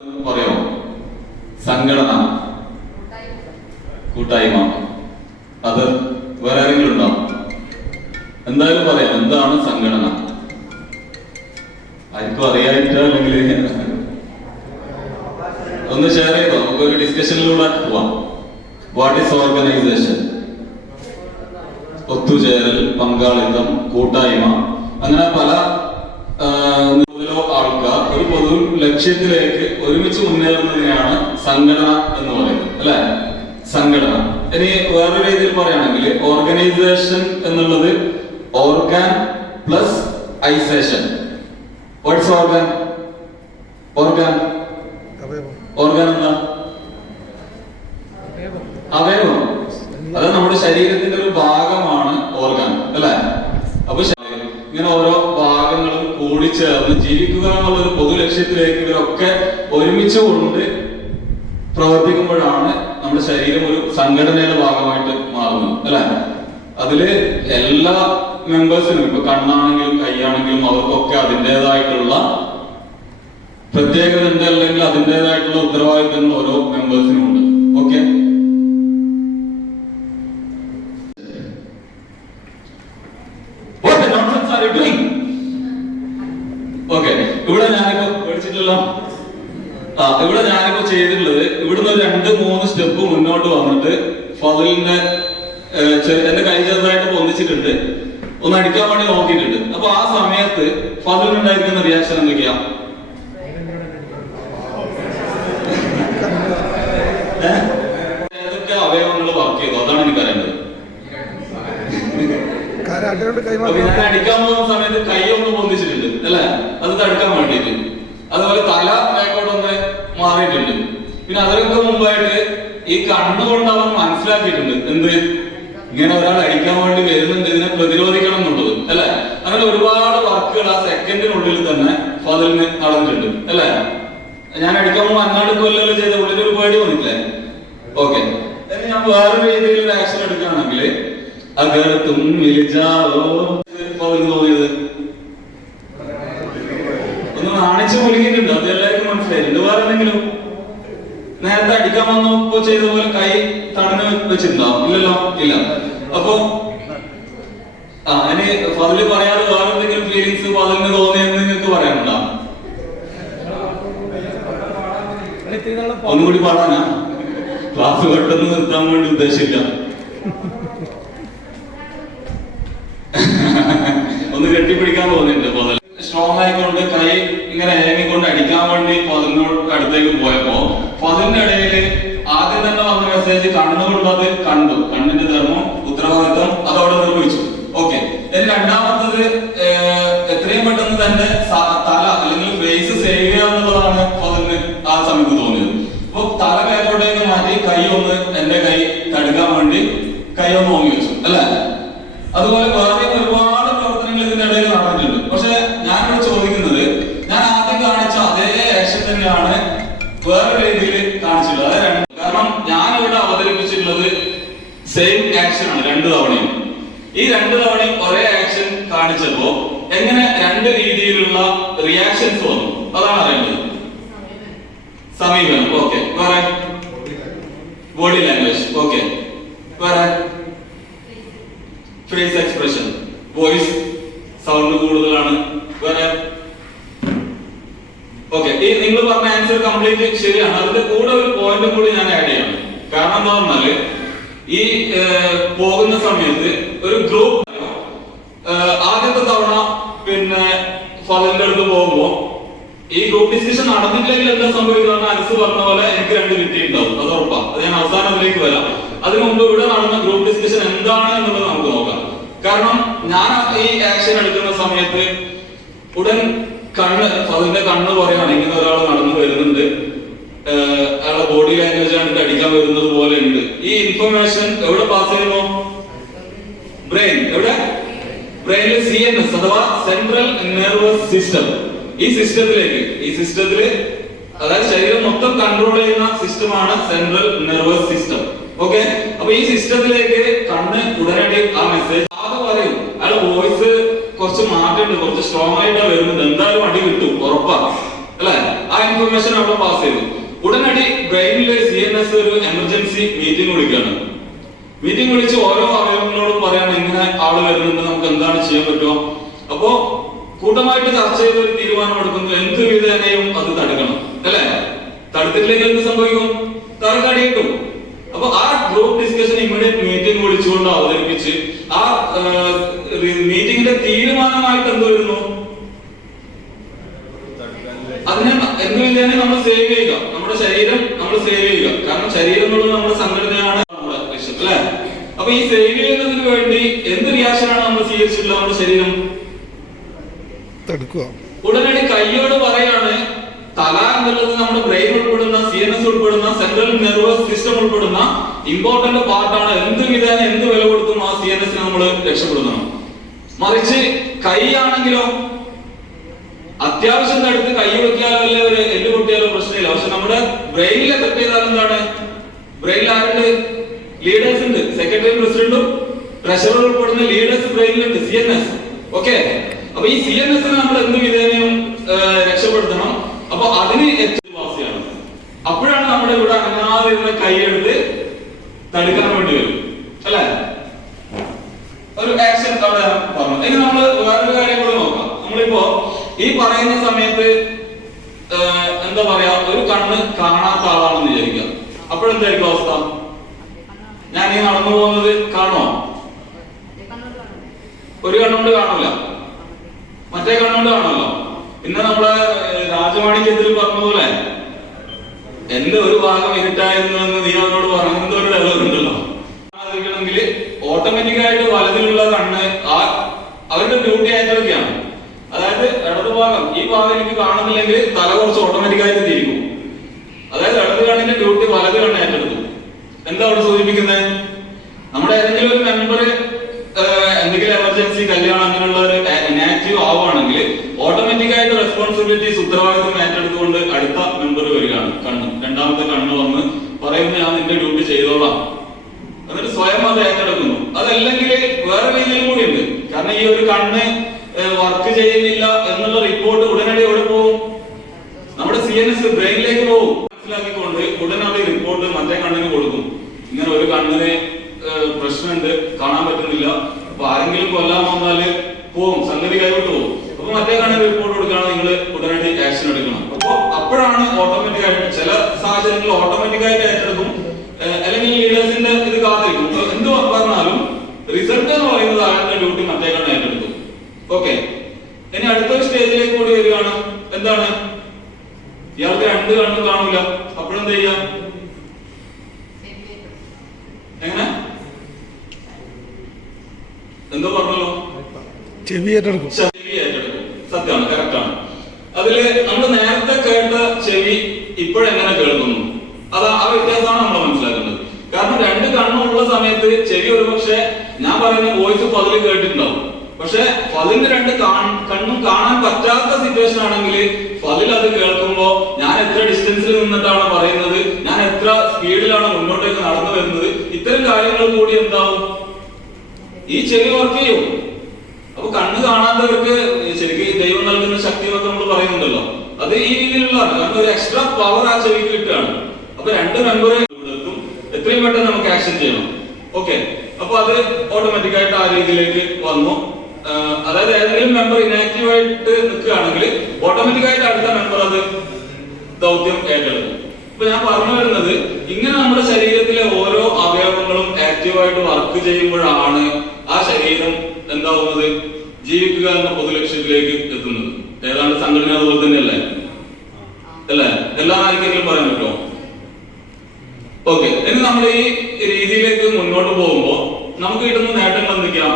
പറയോ? സംഘടന, കൂട്ടായ്മ, അത് വേറെ ആരെങ്കിലും ഉണ്ടോ? എന്തായാലും പറയാം. എന്താണ് സംഘടന? ആർക്കും അറിയാനിട്ടോ അല്ലെങ്കിൽ ഒന്ന് ഷെയർ ചെയ്തോ? നമുക്ക് ഒരു ഡിസ്കഷനിലൂടെ പോവാം. What is organisation? ഒത്തുചേരൽ, പങ്കാളിത്തം, കൂട്ടായ്മ, അങ്ങനെ പല ആൾക്കാർ ഒരു പൊതു ലക്ഷ്യത്തിലേക്ക് ഒരുമിച്ച് മുന്നേറുന്നതിനെയാണ് സംഘടന എന്ന് പറയുന്നത്, അല്ലെ? സംഘടന. ഇനി വേറൊരു രീതിയിൽ പറയുകയാണെങ്കിൽ ഓർഗനൈസേഷൻ എന്നുള്ളത് organ plus isation. What's organ? Organ എന്താ? അവയവം. അത് നമ്മുടെ ശരീരത്തിന്റെ ഒരു ഭാഗമാണ് ഓർഗാൻ, അല്ലെ? അപ്പൊ ഇങ്ങനെ ഓരോ ഭാഗങ്ങളും കൂടിച്ചേർന്ന് ജീവിക്കുക എന്നുള്ള ഒരു പൊതു ലക്ഷ്യത്തിലേക്ക് ഇവരൊക്കെ ഒരുമിച്ച് കൊണ്ട് പ്രവർത്തിക്കുമ്പോഴാണ് നമ്മുടെ ശരീരം ഒരു സംഘടനയുടെ ഭാഗമായിട്ട് മാറുന്നത്, അല്ലെ? അതില് എല്ലാ മെമ്പേഴ്സിനും, ഇപ്പൊ കണ്ണാണെങ്കിലും കൈയാണെങ്കിലും അവർക്കൊക്കെ അതിൻ്റെതായിട്ടുള്ള പ്രത്യേകത ഉണ്ട്, അല്ലെങ്കിൽ അതിൻ്റെതായിട്ടുള്ള ഉത്തരവാദിത്തങ്ങൾ ഓരോ മെമ്പേഴ്സിനും ഉണ്ട്. Okay, okay. ഇവിടെ ഞാനിപ്പോ പഠിച്ചിട്ടുള്ള ഇവിടെ ഞാനിപ്പോ ചെയ്തിട്ടുള്ളത്, ഇവിടുന്ന് ഒരു 2-3 സ്റ്റെപ്പ് മുന്നോട്ട് വന്നിട്ട് ഫതിലിന്റെ എന്റെ കൈ ചെറുതായിട്ട് പൊന്തിച്ചിട്ടുണ്ട്, ഒന്ന് അടിക്കാൻ വേണ്ടി നോക്കിയിട്ടുണ്ട്. അപ്പൊ ആ സമയത്ത് ഫതിലിനുണ്ടായിരിക്കുന്ന റിയാക്ഷൻ എന്തൊക്കെയാ? ഏതൊക്കെ അവയവങ്ങൾ വർക്ക് ചെയ്തു? അതാണ് എനിക്ക് അറിയേണ്ടത്. ഞാൻ അടിക്കാൻ പോകുന്ന സമയത്ത് കൈ ഒന്ന് പൊന്തിച്ചിട്ടുണ്ട്, അല്ലെ? അത് തടുക്കാൻ വേണ്ടിയിട്ട്. അതുപോലെ തല ബാക്കോട്ടൊന്ന് മാറിയിട്ടുണ്ട്. പിന്നെ അതിനൊക്കെ മുമ്പായിട്ട് ഈ കണ്ണുകൊണ്ട് അവൻ മനസ്സിലാക്കിയിട്ടുണ്ട് എന്ത്, ഇങ്ങനെ ഒരാൾ അടിക്കാൻ വേണ്ടി വരുന്നുണ്ട്, ഇതിനെ പ്രതിരോധിക്കണം എന്നുള്ളത്, അല്ലെ? അങ്ങനെ ഒരുപാട് വർക്കുകൾ ആ സെക്കൻഡിനുള്ളിൽ തന്നെ ഫതിലിന് നടന്നിട്ടുണ്ട്, അല്ലെ? ഞാൻ അടിക്കാൻ പോകുമ്പോൾ അന്നാട് കൊല്ലം ചെയ്ത ഉള്ളിൽ ഒരു പേടി വന്നിട്ടില്ലേ? ഓക്കെ. ഞാൻ വേറെ രീതിയിൽ ഒരു ആക്ഷൻ എടുക്കുകയാണെങ്കിൽ അഗർ തും മിൽ ജാവോ തോന്നിയത് ഒന്ന് നാണിച്ച് മുലുകിയിട്ടുണ്ട്, അത് എല്ലാവർക്കും മനസ്സിലായിട്ടുണ്ട്. വേറെ എന്തെങ്കിലും നേരത്തെ അടിക്കാൻ വന്നപ്പോ ചെയ്ത പോലെ കൈ തടഞ്ഞു വെച്ചിട്ടുണ്ടാവും? ഇല്ലല്ലോ, ഇല്ല. അപ്പൊ ഇനി ഫതില് പറയാതെ വേറെ എന്തെങ്കിലും ഫീലിങ്സ് ഫതിലിന് തോന്നിയെന്ന് നിങ്ങൾക്ക് പറയാനുണ്ടോ? ഒന്നുകൂടി പാടാനാ? ക്ലാസ് പെട്ടെന്ന് നിർത്താൻ വേണ്ടി ഉദ്ദേശിച്ചില്ല. ഒന്ന് കെട്ടിപ്പിടിക്കാൻ തോന്നിയിട്ടുണ്ട് ഫതിൽ. സ്ട്രോങ് ആയിക്കൊണ്ട് കൈ ഇങ്ങനെ ഏങ്ങിക്കൊണ്ട് അടിക്കാൻ വേണ്ടി ഫതിലിനോട് അടുത്തേക്ക് പോയപ്പോ ഫതിലിന്റെ ഇടയില് ആദ്യം തന്നെ വന്ന മെസ്സേജ് കണ്ണുകൊണ്ടത് കണ്ടു, കണ്ണിന്റെ ധർമ്മം ഉത്തരവാദിത്വം അതോടെ നിർവഹിച്ചു. ഓക്കെ. ഇനി രണ്ടാമത്തത് എത്രയും പെട്ടെന്ന് തന്റെ തല അല്ലെങ്കിൽ ഫേസ് സേവ് ചെയ്യുക എന്നുള്ളതാണ് ഫതിലിന് ആ സമയത്ത് തോന്നിയത്. അപ്പൊ തല ബാക്കോട്ടേക്ക് മാറ്റി കൈ ഒന്ന്, എന്റെ കൈ തടുക്കാൻ വേണ്ടി കൈ ഒന്ന് ഓങ്ങി വെച്ചു, അല്ലെ? അതുപോലെ വേറെ ഒരുപാട് പ്രവർത്തനങ്ങൾ ഇതിന്റെ ഇടയിൽ നടന്നിട്ടുണ്ട്. പക്ഷെ ഞാനിവിടെ ചോദിക്കുന്നത്, ഞാൻ ആദ്യം കാണിച്ച അതേ ആക്ഷൻ തന്നെയാണ് വേറെ രീതിയിൽ കാണിച്ചിട്ടുള്ളത്. കാരണം ഞാനിവിടെ അവതരിപ്പിച്ചിട്ടുള്ളത് സെയിം ആക്ഷൻ ആണ് 2 തവണയും. ഈ 2 തവണയും ഒരേ ആക്ഷൻ കാണിച്ചപ്പോ എങ്ങനെ 2 രീതിയിലുള്ള റിയാക്ഷൻസ് വന്നു, അതാണ് അറിയേണ്ടത്. സമീപനം. ഓക്കെ. വേറെ ബോഡി ലാംഗ്വേജ്. ഓക്കെ. വേറെ ഫേസ് എക്സ്പ്രഷൻ, വോയിസ് സൗണ്ട് കൂടുതലാണ്. വേറെ ഓക്കെ. ഈ നിങ്ങൾ പറഞ്ഞ ആൻസർ കംപ്ലീറ്റ് ശരിയാണ്. അതിന്റെ കൂടെ ഒരു പോയിന്റ് കൂടി ഞാൻ ആഡ് ചെയ്യണം. കാരണം എന്താ പറഞ്ഞാല് ഈ പോകുന്ന സമയത്ത് ഒരു ഗ്രൂപ്പ് ആദ്യത്തെ തവണ പിന്നെ ഫതിലിന്റെ അടുത്ത് പോകുമ്പോ ഈ ഗ്രൂപ്പ് ഡിസ്കഷൻ നടന്നില്ലെങ്കിൽ എന്താ സംഭവിക്കുക? അനസ് പറഞ്ഞ പോലെ എനിക്ക് 2 കിട്ടിയിട്ടുണ്ടാവും, അത് ഉറപ്പാ. അത് ഞാൻ അവസാനത്തിലേക്ക് വരാം. അതിനു മുമ്പ് ഇവിടെ നടന്ന ഗ്രൂപ്പ് ഡിസ്കഷൻ എന്താണ് എന്നുള്ളത് നമുക്ക് നോക്കാം. കാരണം ഞാൻ ഈ ആക്ഷൻ എടുക്കുന്ന സമയത്ത് ഉടൻ ഫതിലിന്റെ കണ്ണ് പറയാണ് ഇങ്ങനെ ഒരാൾ നടന്നു വരുന്നുണ്ട്, അയാളുടെ ബോഡി ലാംഗ്വേജ് കണ്ടിട്ട് അടിക്കാൻ വരുന്നത് പോലെ ഉണ്ട്. ഈ ഇൻഫർമേഷൻ എവിടെ പാസ് ചെയ്യുന്നു? ബ്രെയിൻ. എവിടെ? ബ്രെയിനിൽ CNS അഥവാ സെൻട്രൽ നെർവസ് സിസ്റ്റം. ഈ സിസ്റ്റത്തില് അതായത് ശരീരം മൊത്തം കൺട്രോൾ ചെയ്യുന്ന സിസ്റ്റമാണ് സെൻട്രൽ നെർവസ് സിസ്റ്റം. ഓക്കെ. അപ്പൊ ഈ സിസ്റ്റത്തിലേക്ക് കണ്ണ് ഉടനടി ആ മെസ്സേജ് അത് പറയും. അയാളുടെ വോയിസ് കുറച്ച് മാറ്റമുണ്ട്, കുറച്ച് സ്ട്രോങ് ആയിട്ടാണ് വരുന്നത്, എന്തായാലും അടി കിട്ടും, ഉറപ്പാ, അല്ലെ? ആ ഇൻഫർമേഷൻ അവിടെ പാസ് ചെയ്തു. ഉടനടി ബ്രെയിനിലെ CNS ഒരു എമർജൻസി മീറ്റിംഗ് വിളിക്കുകയാണ്. മീറ്റിംഗ് വിളിച്ച് ഓരോ അവയവങ്ങളോടും പറയാണ് ഇങ്ങനെ ആള് വരുന്നുണ്ട്, നമുക്ക് എന്താണ് ചെയ്യാൻ പറ്റുമോ. അപ്പോ കൂട്ടമായിട്ട് ചർച്ച ചെയ്ത് ഒരു തീരുമാനം എടുക്കുന്നു, എന്ത് വിധേനയും അത് തടുക്കണം അല്ലെ. തടുത്തില്ലെങ്കിൽ എന്ത് സംഭവിക്കും? തറക്കടി കിട്ടും. അപ്പൊ ആ ഗ്രൂപ്പ് ഡിസ്കഷൻ ഇമ്മീഡിയറ്റ് മീറ്റിംഗ് വിളിച്ചുകൊണ്ട് അവതരിപ്പിച്ച് ആ മീറ്റിംഗിന്റെ തീരുമാനമായിട്ട് എന്ത് വരുന്നു? അതിനെ എന്ത് വിധേന നമ്മൾ സേവ് ചെയ്യുക, നമ്മുടെ ശരീരം നമ്മൾ സേവ് ചെയ്യുക. കാരണം ശരീരം എന്നുള്ളത് നമ്മുടെ സംഘടനയാണ് നമ്മുടെ ലക്ഷ്യം അല്ലെ. അപ്പൊ ഈ സേവ് ചെയ്യുന്നതിന് വേണ്ടി എന്ത് റിയാക്ഷനാണ് നമ്മൾ സ്വീകരിച്ചിട്ടുള്ളത്? നമ്മുടെ ശരീരം ഉടനടി കയ്യോട് പറയാണ്, തല എന്നുള്ളത് നമ്മുടെ ബ്രെയിൻ ഉൾപ്പെടുന്ന CNS ഉൾപ്പെടുന്ന സെൻട്രൽ നെർവസ് സിസ്റ്റം ഉൾപ്പെടുന്ന ഇമ്പോർട്ടന്റ് പാർട്ടാണ്. എന്ത് വിധേന എന്ത് വില കൊടുത്തും ആ CNS നമ്മൾ രക്ഷപ്പെടുത്തണം. മറിച്ച് കൈ ആണെങ്കിലോ അത്യാവശ്യം തടുത്ത് കൈ വെക്കിയാലോ അല്ലെ ഒരു എല്ല് പൊട്ടിയാലോ പ്രശ്നമില്ല. പക്ഷെ നമ്മുടെ ബ്രെയിനിൽ എഫക്ട് ചെയ്താൽ എന്താണ്? ബ്രെയിനിൽ ആരുണ്ട്? ലീഡേഴ്സ് ഉണ്ട്. സെക്രട്ടറിയും പ്രസിഡന്റും ട്രഷറർ ഉൾപ്പെടുന്ന ലീഡേഴ്സ് ബ്രെയിനിലുണ്ട്, CNS. ഓക്കെ. അപ്പൊ ഈ CNS നമ്മൾ എന്ത് വിധേനയും രക്ഷപ്പെടുത്തണം. അപ്പൊ അതിന് വാസിയാണ്. അപ്പോഴാണ് നമ്മുടെ ഇവിടെ അനങ്ങാതിരുന്ന കൈയെടുത്ത് തടുക്കാൻ വേണ്ടി വരും അല്ലെ. ഒരു ആക്ഷൻ അവിടെ പറഞ്ഞു. ഇനി നമ്മൾ വേറൊരു കാര്യം കൂടെ നോക്കാം. നമ്മളിപ്പോ ഈ പറയുന്ന സമയത്ത് എന്താ പറയാ, ഒരു കണ്ണ് കാണാത്ത ആളാണെന്ന് വിചാരിക്കുക. അപ്പോഴെന്തായിരിക്കും അവസ്ഥ? ഞാൻ ഈ നടന്നു പോകുന്നത് കാണുമോ? ഒരു കണ്ണുകൊണ്ട് കാണൂല, മറ്റേ കണ്ണുകൊണ്ട് കാണുമല്ലോ. പിന്നെ നമ്മളെ രാജമാണിക്യത്തിൽ പറഞ്ഞതുപോലെ എന്റെ ഒരു ഭാഗം ഇരുട്ടായിരുന്നു എന്ന് നീ അവനോട് പറഞ്ഞു, എന്തോ ഒരു ഡയലോഗ് ഉണ്ടല്ലോ. ണെങ്കിൽ ഓട്ടോമാറ്റിക് ആയിട്ട് വലതിലുള്ള കണ്ണ് അവരുടെ ഡ്യൂട്ടി ഏറ്റെടുക്കുകയാണ്. അതായത് ഇടതു ഭാഗം, ഈ ഭാഗം എനിക്ക് കാണുന്നില്ലെങ്കിൽ തല കുറച്ച് ഓട്ടോമാറ്റിക് ആയിട്ട് തിരിക്കും. അതായത് ഇടത് കണ്ണിന്റെ ഡ്യൂട്ടി വലത് കണ്ണ് ഏറ്റെടുക്കും. എന്താ അവിടെ സൂചിപ്പിക്കുന്നത്? നമ്മുടെ ഏതെങ്കിലും ഒരു മെമ്പർ എന്തെങ്കിലും എമർജൻസി, കല്യാണം അങ്ങനെയുള്ള ഒരു ഇനാക്റ്റീവ് ആവുകയാണെങ്കിൽ ഓട്ടോമാറ്റിക് ആയിട്ട് റെസ്പോൺസിബിലിറ്റീസ് ഉത്തരവാദിത്വം ഏറ്റെടുത്തുകൊണ്ട് അടുത്ത മെമ്പർ വരികയാണ്. കണ്ണ്, രണ്ടാമത്തെ കണ്ണ് വന്ന് പറയുന്നു ഞാൻ നിന്റെ ഡ്യൂട്ടി ചെയ്തോളാം, എന്നിട്ട് സ്വയം അത് ഏറ്റെടുക്കുന്നു. അതല്ലെങ്കിൽ വേറെ രീതിയിൽ കൂടി ഉണ്ട്. കാരണം ഈ ഒരു കണ്ണ് വർക്ക് ചെയ്യുന്നില്ല എന്നുള്ള റിപ്പോർട്ട് ഉടനടി എവിടെ പോകും? നമ്മുടെ CNS ബ്രെയിനിലേക്ക് പോകും. മനസ്സിലാക്കിക്കൊണ്ട് ഉടനടി റിപ്പോർട്ട് മറ്റേ കണ്ണിന് കൊടുക്കും. ഇങ്ങനെ ഒരു കണ്ണിന് പ്രശ്നമുണ്ട്, കാണാൻ പറ്റുന്നില്ല, അപ്പൊ ആരെങ്കിലും കൊല്ലാൻ വന്നാല് പോകും, സംഗതി കൈവിട്ട് പോകും. അപ്പൊ മറ്റേ കണ്ണിന് റിപ്പോർട്ട് കൊടുക്കുകയാണ്, നിങ്ങൾ ഉടനടി ആക്ഷൻ എടുക്കണം. അപ്പൊ അപ്പോഴാണ് ഓട്ടോമാറ്റിക് ആയിട്ട്, ചില സാഹചര്യങ്ങളിൽ ഓട്ടോമാറ്റിക് ആയിട്ട് ഏറ്റെടുക്കും, അല്ലെങ്കിൽ ലീഡേഴ്സിന്റെ ഇത് കാത്തിരിക്കും. എന്ത് പറഞ്ഞാലും റിസൾട്ട് എന്ന് പറയുന്നത് ആളുടെ ഡ്യൂട്ടി മറ്റേ കണ്ണ് ഏറ്റെടുക്കും. ഓക്കെ. ഇനി അടുത്തൊരു സ്റ്റേജിലേക്ക് കൂടി വരികയാണ്. എന്താണ്? ഇയാൾക്ക് രണ്ട് കണ്ണും കാണൂല. അപ്പോഴെന്താ ചെയ്യാ? എങ്ങനെ? എന്തോ പറഞ്ഞല്ലോ, ചെവി ഏറ്റെടുക്കും. സത്യമാണ്, കറക്റ്റാണ്. അതില് നമ്മൾ നേരത്തെ കേട്ട ചെവി ഇപ്പോഴെങ്ങനെ കേൾക്കുന്നു, അതാ ആ വ്യത്യാസമാണ് നമ്മൾ മനസ്സിലാക്കുന്നത്. കാരണം രണ്ട് കണ്ണുള്ള സമയത്ത് ചെവി ഒരുപക്ഷെ ഞാൻ പറയുന്ന വോയിസ് പതില് കേട്ടിട്ടുണ്ടാവും. പക്ഷെ ഫതിലിന് രണ്ട് കണ്ണും കാണാൻ പറ്റാത്ത സിറ്റുവേഷൻ ആണെങ്കിൽ ഫതിൽ അത് കേൾക്കുമ്പോ ഞാൻ എത്ര ഡിസ്റ്റൻസിൽ നിന്നിട്ടാണ് പറയുന്നത്, ഞാൻ എത്ര സ്പീഡിലാണ് മുന്നോട്ടേക്ക് നടന്നു വരുന്നത്, ഇത്തരം കാര്യങ്ങൾ കൂടി എന്താവും? ഈ ചെവി വർക്ക് ചെയ്യും. അപ്പൊ കണ്ണ് കാണാത്തവർക്ക് ശരിക്കും ദൈവം നൽകുന്ന ശക്തി എന്നൊക്കെ നമ്മൾ പറയുന്നുണ്ടല്ലോ, അത് ഈ രീതിയിലുള്ളതാണ്. കാരണം ഒരു എക്സ്ട്രാ പവർ ആ ചെവിക്ക് കിട്ടുകയാണ്. അപ്പൊ രണ്ട് മെമ്പർ എത്രയും പെട്ടെന്ന് നമുക്ക് ആക്ഷൻ ചെയ്യണം. ഓക്കെ. അപ്പൊ അത് ഓട്ടോമാറ്റിക് ആയിട്ട് ആ രീതിയിലേക്ക് വന്നു. അതായത് ഏതെങ്കിലും മെമ്പർ ഇനാക്റ്റീവ് ആയിട്ട് നിൽക്കുകയാണെങ്കിൽ ഓട്ടോമാറ്റിക് ആയിട്ട് അടുത്ത മെമ്പർ അത് ദൗത്യം ഏറ്റെടുക്കും. ഇപ്പൊ ഞാൻ പറഞ്ഞു വരുന്നത്, ഇങ്ങനെ നമ്മുടെ ശരീരത്തിലെ ഓരോ അവയവങ്ങളും ആക്റ്റീവായിട്ട് വർക്ക് ചെയ്യുമ്പോഴാണ് ആ ശരീരം എന്താവുന്നത്? ജീവിക്കുക എന്ന പൊതുലക്ഷ്യത്തിലേക്ക് എത്തുന്നത്. ഏതാണ്ട് സംഘടന അതുപോലെ തന്നെയല്ലേ അല്ലേ? എല്ലാ ആർക്കെങ്കിലും പറയാൻ പറ്റുമോ? ഓക്കെ. ഇനി നമ്മൾ ഈ രീതിയിലേക്ക് മുന്നോട്ട് പോകുമ്പോൾ നമുക്ക് കിട്ടുന്ന നേട്ടങ്ങൾ എന്തൊക്കെയാ?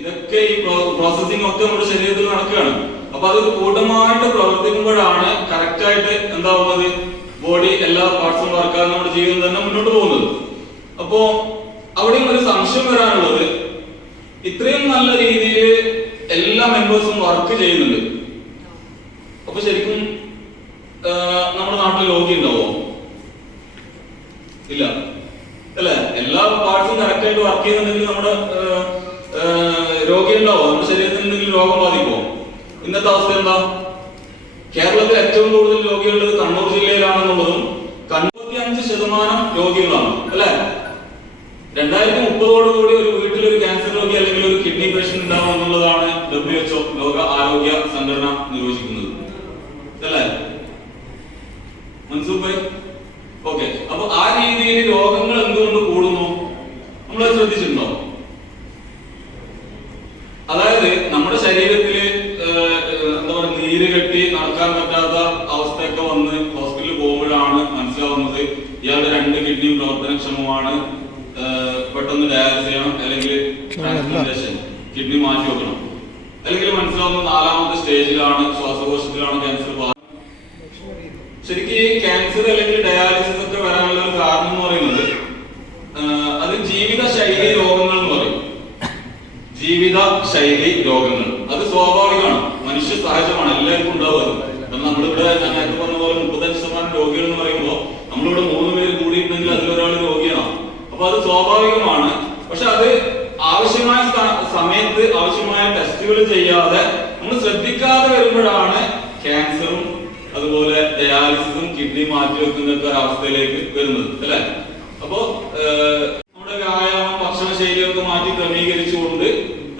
ഇതൊക്കെ ഈ പ്രോസസ്സിംഗ് ഒക്കെ നമ്മുടെ ശരീരത്തിൽ നടക്കുകയാണ്. അപ്പൊ അത് കൂട്ടമായിട്ട് പ്രവർത്തിക്കുമ്പോഴാണ് കറക്റ്റ് ആയിട്ട് എന്താവുന്നത്? ബോഡി എല്ലാ പാർട്സും വർക്കാതെ നമ്മുടെ ജീവിതം തന്നെ മുന്നോട്ട് പോകുന്നത്. അപ്പോ അവിടെയും ഒരു സംശയം വരാനുള്ളത്, ഇത്രയും നല്ല രീതിയിൽ എല്ലാ മെമ്പേഴ്സും വർക്ക് ചെയ്യുന്നുണ്ട്. അപ്പൊ ശരിക്കും നമ്മുടെ നാട്ടിൽ രോഗി ഉണ്ടാവോ? ഇല്ല അല്ലെ? എല്ലാ പാർട്സും കറക്റ്റ് ആയിട്ട് വർക്ക് ചെയ്യുന്നുണ്ടെങ്കിൽ നമ്മുടെ രോഗി ഉണ്ടാവോ? നമ്മുടെ ശരീരത്തിൽ എന്തെങ്കിലും രോഗം ബാധിക്കുമോ? ഇന്നത്തെ അവസ്ഥ എന്താ? കേരളത്തിൽ ഏറ്റവും കൂടുതൽ രോഗികളുള്ളത് കണ്ണൂർ ജില്ലയിലാണെന്നുള്ളതും 55% രോഗികളാണ് അല്ലെ. 2030 ഒരു വീട്ടിൽ ഒരു ക്യാൻസർ രോഗി അല്ലെങ്കിൽ ഒരു കിഡ്നി പേഷ്യന്റ് ഉണ്ടാവും എന്നുള്ളതാണ് WHO ലോക ആരോഗ്യ സംഘടന നിർവചിക്കുന്നത് അല്ലേ മൻസൂർ ഭായ്? ഓക്കെ. അപ്പൊ ആ രീതിയിൽ രോഗങ്ങൾ എന്തുകൊണ്ട് കൂടുന്നു നമ്മൾ ശ്രദ്ധിച്ചിട്ടുണ്ടോ? അതായത് നമ്മുടെ ശരീരത്തില് എന്താ പറയുക നീര് കെട്ടി നടക്കാൻ പറ്റാത്ത അവസ്ഥയൊക്കെ വന്ന് ഹോസ്പിറ്റലിൽ പോകുമ്പോഴാണ് മനസ്സിലാവുന്നത് ഇയാളുടെ 2 കിഡ്നിയും പ്രവർത്തനക്ഷമമാണ്, പെട്ടെന്ന് ഡയാലിസിസ് ചെയ്യണം അല്ലെങ്കിൽ ട്രാൻസ്പ്ലാന്റേഷൻ കിഡ്നി മാറ്റി വെക്കണം. അല്ലെങ്കിൽ മനസ്സിലാവുന്ന 4ാമത്തെ സ്റ്റേജിലാണ്, ശ്വാസകോശത്തിലാണ് ക്യാൻസർ. ശരിക്കും ഈ ക്യാൻസർ അല്ലെങ്കിൽ ഡയാലിസിസ് ഒക്കെ വരാനുള്ള ഒരു കാരണം എന്ന് പറയുന്നത് അത് ജീവിത ശൈലി രോഗങ്ങൾ എന്ന് പറയും. ജീവിത ശൈലി രോഗങ്ങൾ അത് സ്വാഭാവികമാണ്, മനുഷ്യ സഹജമാണ്, എല്ലാവർക്കും ഉണ്ടാവും. അപ്പൊ നമ്മളിവിടെ ഞാൻ നേരത്തെ പറഞ്ഞ പോലെ 35% രോഗികൾ എന്ന് പറയുമ്പോൾ നമ്മളിവിടെ 3 പേര് കൂടിയിട്ടുണ്ടെങ്കിൽ അതിലൊരാൾ രോഗിയാണ്. അപ്പൊ അത് സ്വാഭാവികമാണ്. പക്ഷെ അത് ആവശ്യമായ സമയത്ത് ആവശ്യമായ ടെസ്റ്റുകൾ ചെയ്യാതെ നമ്മൾ ശ്രദ്ധിക്കാതെ വരുമ്പോഴാണ് ക്യാൻസറും അതുപോലെ ഡയാലിസിസും കിഡ്നി മാറ്റിവെക്കുന്ന ഒരു അവസ്ഥയിലേക്ക് വരുന്നത് അല്ലെ. അപ്പോ നമ്മുടെ വ്യായാമം ഭക്ഷണശൈലിയൊക്കെ മാറ്റി ക്രമീകരിച്ചുകൊണ്ട്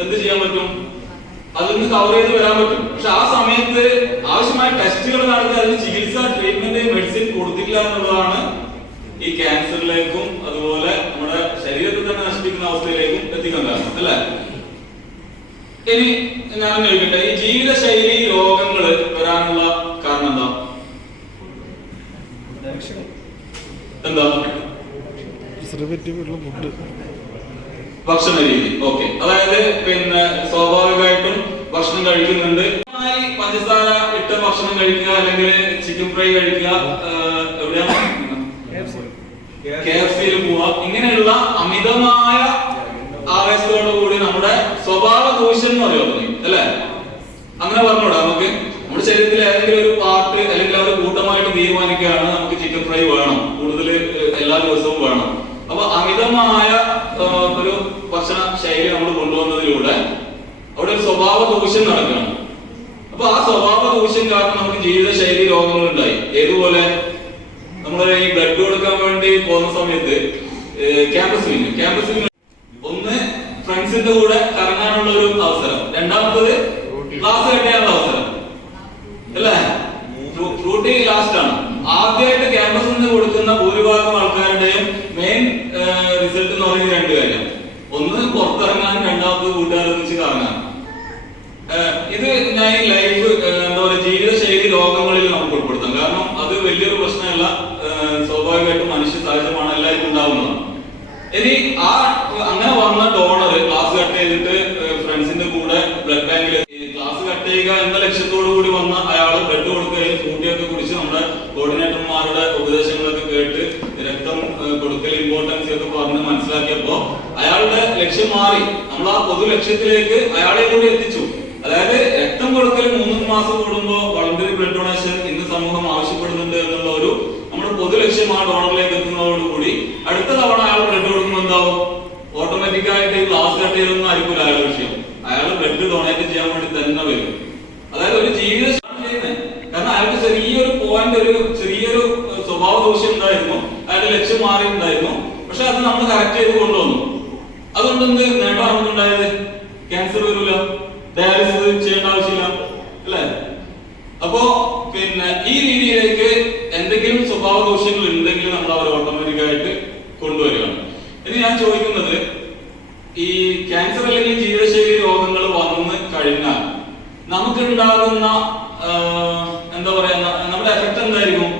എന്ത് ചെയ്യാൻ പറ്റും? അതിൽ നിന്ന് കവർ ചെയ്ത് വരാൻ പറ്റും. പക്ഷെ ആ സമയത്ത് ആവശ്യമായ ടെസ്റ്റുകൾ നടത്തി അതിന് ചികിത്സ ട്രീറ്റ്മെന്റ് മെഡിസിൻ കൊടുത്തില്ല എന്നുള്ളതാണ് ഈ ക്യാൻസറിലേക്കും അതുപോലെ നമ്മുടെ ശരീരത്തിൽ തന്നെ നശിപ്പിക്കുന്ന അവസ്ഥയിലേക്കും എത്തിക്കാൻ കാരണം അല്ലെ. ഇനി ഞാൻ ചോദിക്കട്ടെ, ഈ ജീവിതശൈലി രോഗങ്ങൾ വരാനുള്ള കാരണം എന്താ? ഭക്ഷണ രീതി. ഓക്കെ. അതായത് പിന്നെ സ്വാഭാവികമായിട്ടും ഭക്ഷണം കഴിക്കുന്നുണ്ട്, പഞ്ചസാര ഇട്ട ഭക്ഷണം കഴിക്കുക അല്ലെങ്കിൽ ചിക്കൻ ഫ്രൈ കഴിക്കുക, എവിടെയാണ് KFCയിൽ പോവുക, ഇങ്ങനെയുള്ള അമിതമായ ആവേശത്തോടു കൂടി നമ്മുടെ സ്വഭാവ ദൂഷ്യം എന്ന് പറയുന്നത് അല്ലെ. അങ്ങനെ പറഞ്ഞൂടാ നമുക്ക് നമ്മുടെ ശരീരത്തിൽ ഏതെങ്കിലും ഒരു പാർട്ട് അല്ലെങ്കിൽ അവർ കൂട്ടമായിട്ട് തീരുമാനിക്കുകയാണ് നമുക്ക് ചിക്കൻ ഫ്രൈ വേണം, കൂടുതൽ എല്ലാ ദിവസവും വേണം. അപ്പൊ അമിതമായ ഒരു ഭക്ഷണ ശൈലി നമ്മൾ കൊണ്ടുവന്നതിലൂടെ അവിടെ ഒരു സ്വഭാവ ദൂഷ്യം നടക്കണം. അപ്പൊ ആ സ്വഭാവ ദൂഷ്യം കാരണം നമുക്ക് ജീവിതശൈലി രോഗങ്ങൾ ഉണ്ടായി. ഏതുപോലെ നമ്മൾ ഈ ബ്ലഡ് കൊടുക്കാൻ വേണ്ടി പോകുന്ന സമയത്ത് ക്യാമ്പസിൽ ഒന്ന് ഫ്രണ്ട്സിന്റെ കൂടെ കറങ്ങാനുള്ള ഒരു അവസരം, രണ്ടാമത്തത് ക്ലാസ് കെട്ടാനുള്ള അവസരം അല്ലേ. ഫ്രൂട്ടി ലാസ്റ്റ് ആണ്. ആദ്യമായിട്ട് ക്യാമ്പസിൽ നിന്ന് കൊടുക്കുന്ന ഭൂരിഭാഗം ആൾക്കാരുടെയും മെയിൻ റിസൾട്ട് എന്ന് പറയുന്നത് 2 കാര്യം. ഒന്ന് പുറത്തിറങ്ങാൻ, രണ്ടാമത് കൂട്ടുകാരെ വെച്ച് കറങ്ങാൻ. ഇത് ഞാൻ ഈ ലൈഫ് എന്താ പറയുക ജീവിതശൈലി രോഗങ്ങളിൽ നമുക്ക് ഉൾപ്പെടുത്താം. കാരണം അത് വലിയൊരു പ്രശ്നമല്ല, സ്വാഭാവികമായിട്ടും മനുഷ്യ സഹജമാണ്, എല്ലാവർക്കും ഉണ്ടാവുന്നതാണ്. ഇനി അങ്ങനെ വന്ന ഡോണർ ക്ലാസ് കട്ട് ചെയ്തിട്ട് ഫ്രണ്ട്സിന്റെ കൂടെ ബ്ലഡ് ബാങ്കിൽ ക്ലാസ് കട്ട് ചെയ്യുക എന്ന ലക്ഷ്യത്തോടു കൂടി വന്ന അയാൾ ബ്ലഡ് കൊടുക്കുകയും ഫ്രൂട്ടിയൊക്കെ കുടിച്ച് നമ്മുടെ കോർഡിനേറ്റർമാരുടെ ഉപദേശങ്ങളൊക്കെ കേട്ട് രക്തം കൊടുക്കൽ ഇമ്പോർട്ടൻസ് ഒക്കെ പറഞ്ഞ് മനസ്സിലാക്കിയപ്പോ അയാളുടെ ലക്ഷ്യം മാറി. നമ്മൾ ആ പൊതു ലക്ഷ്യത്തിലേക്ക് അയാളെ കൂടി എത്തിച്ചു. അതായത് രക്തം കൊടുക്കൽ 3 മാസം കൂടുമ്പോ വോളണ്ടറി ബ്ലഡ് ഡൊണേഷൻ ഇന്ന് സമൂഹം ആവശ്യപ്പെടുന്നുണ്ട് എന്നുള്ള ഒരു നമ്മുടെ പൊതു ലക്ഷ്യം ആ ഡോണറിലേക്ക് എത്തുന്നതോടുകൂടി അടുത്ത തവണ അയാൾ ബ്ലഡ് കൊടുക്കുമ്പോൾ എന്താവും? ഓട്ടോമാറ്റിക്കായിട്ട് ക്ലാസ് കട്ട് ചെയ്തൊന്നും ആയിരിക്കും അയാളുടെ വിഷയം, അയാൾ ബ്ലഡ് ഡൊണേറ്റ് ചെയ്യാൻ വേണ്ടി തന്നെ വരും. അതായത് ഒരു ജീവിത ചെയ്യുന്നത്. കാരണം അയാൾക്ക് ചെറിയൊരു പോയിന്റ്, ഒരു ചെറിയൊരു സ്വഭാവ ദൂഷ്യം ഉണ്ടായിരുന്നു, അയാളുടെ ലക്ഷ്യം മാറിയിട്ടുണ്ടായിരുന്നു. പക്ഷെ അത് നമ്മൾ കറക്റ്റ് ചെയ്ത് കൊണ്ടുവന്നു. അതുകൊണ്ട് എന്ത് നേട്ടം നമുക്കുണ്ടായത്? ക്യാൻസർ വരില്ല, ഡയാലിസിസ് ചെയ്യേണ്ട ആവശ്യമില്ല അല്ലെ. അപ്പോ പിന്നെ ഈ രീതിയിലേക്ക് എന്തെങ്കിലും സ്വഭാവ ദോഷങ്ങൾ ഉണ്ടെങ്കിൽ നമ്മൾ അവർ ഓട്ടോമാറ്റിക്കായിട്ട് കൊണ്ടുവരികയാണ്. ഇനി ഞാൻ ചോദിക്കുന്നത്, ഈ ക്യാൻസർ അല്ലെങ്കിൽ ജീവിതശൈലി രോഗങ്ങൾ വന്ന് കഴിഞ്ഞാൽ നമുക്കുണ്ടാകുന്ന എന്താ പറയാ നമ്മുടെ എഫക്ട് എന്തായിരിക്കും?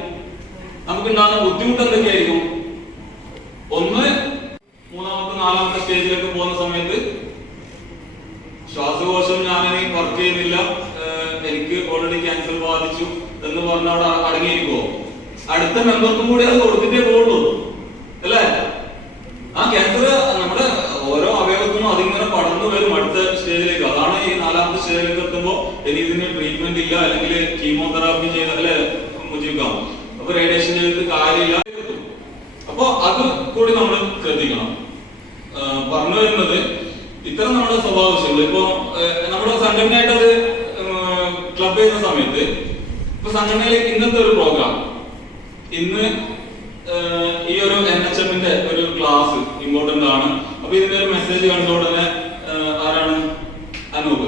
നമുക്കുണ്ടാകുന്ന ബുദ്ധിമുട്ട് എന്തൊക്കെയായിരിക്കും? ഒന്ന്, 3ാമത്തെ 4ാമത്തെ സ്റ്റേജിലേക്ക് പോകുന്ന സമയത്ത് ശ്വാസകോശം ഞാനിനി വർക്ക് ചെയ്യുന്നില്ല, എനിക്ക് ഓൾറെഡി ക്യാൻസർ ബാധിച്ചു എന്ന് പറഞ്ഞ അവിടെ അടങ്ങിയിരിക്കുമോ? അടുത്ത മെമ്പർക്കും കൂടി അത് കൊടുത്തിട്ടേ പോകുള്ളൂ അല്ലേ. ആ ക്യാൻസർ നമ്മുടെ ഓരോ അവയവത്തിനും അതിങ്ങനെ പടർന്നു വരും അടുത്ത സ്റ്റേജിലേക്ക്. അതാണ് ഈ 4ാമത്തെ സ്റ്റേജിലേക്ക് എത്തുമ്പോൾ ഇനി ഇതിന് ട്രീറ്റ്മെന്റ് ഇല്ല, അല്ലെങ്കിൽ കീമോതെറാപ്പി ചെയ്ത് അല്ലെ മുജിക്കാം, അപ്പൊ റേഡിയേഷൻ ചെയ്തിട്ട് കാര്യമില്ല. അപ്പൊ അത് കൂടി നമ്മൾ ശ്രദ്ധിക്കണം. പറഞ്ഞു വരുന്നത് ഇത്തരം നമ്മുടെ സ്വഭാവ വിഷയങ്ങൾ ഇപ്പോ നമ്മുടെ സംഘടനയായിട്ട് അത് ക്ലബ് ചെയ്യുന്ന സമയത്ത് ഇപ്പൊ സംഘടനയിലേക്ക് ഇന്നത്തെ ഒരു പ്രോഗ്രാം, ഇന്ന് ഈ ഒരു NHM-ന്റെ ഒരു ക്ലാസ് ഇമ്പോർട്ടന്റ് ആണ്. അപ്പൊ ഇതിന്റെ ഒരു മെസ്സേജ് കണ്ട ഉടനെ ആരാണ്? അനൂപ്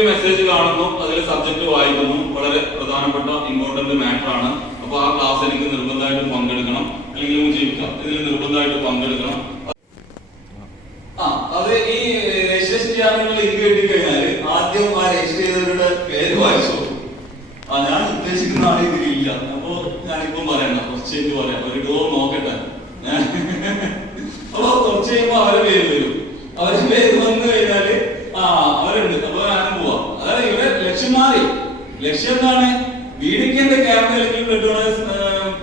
ഈ മെസ്സേജ് കാണുന്നു, അതിൽ സബ്ജക്ട് വായിക്കുന്നു, വളരെ പ്രധാനപ്പെട്ട ഇമ്പോർട്ടന്റ് മാറ്റർ ആണ്. അപ്പൊ ആ ക്ലാസ് എനിക്ക് നിർബന്ധമായിട്ടും പങ്കെടുക്കണം, അല്ലെങ്കിൽ ജീവിക്കാം, ഇതിൽ നിർബന്ധമായിട്ട് പങ്കെടുക്കണം. അത് ഈ രജിസ്ട്രേഷൻ ചെയ്യാനുള്ള ലിങ്ക് കിട്ടിക്കഴിഞ്ഞാല് ആദ്യം ആ രജിസ്റ്റർ ചെയ്തവരുടെ പേര് വായിച്ചോ. ഞാൻ ഉദ്ദേശിക്കുന്ന ആൾ ഇതിലില്ല, അപ്പൊ ഞാനിപ്പം പറയണ്ട, കുറച്ച് കഴിഞ്ഞ് പറയാം, ഒരു ഡോർ നോക്കട്ടെ. അപ്പൊ കുറച്ച് കഴിയുമ്പോ അവരെ പേര് വരും. അവരുടെ പേര് വന്നു കഴിഞ്ഞാല് അവരുണ്ട്, അപ്പൊ ഞാനും പോവാം. അതായത് ഇവിടെ ലക്ഷ്യം മാറി. ലക്ഷ്യം എന്താണ്? വീടിന്റെ ക്യാമ്പ് അല്ലെങ്കിൽ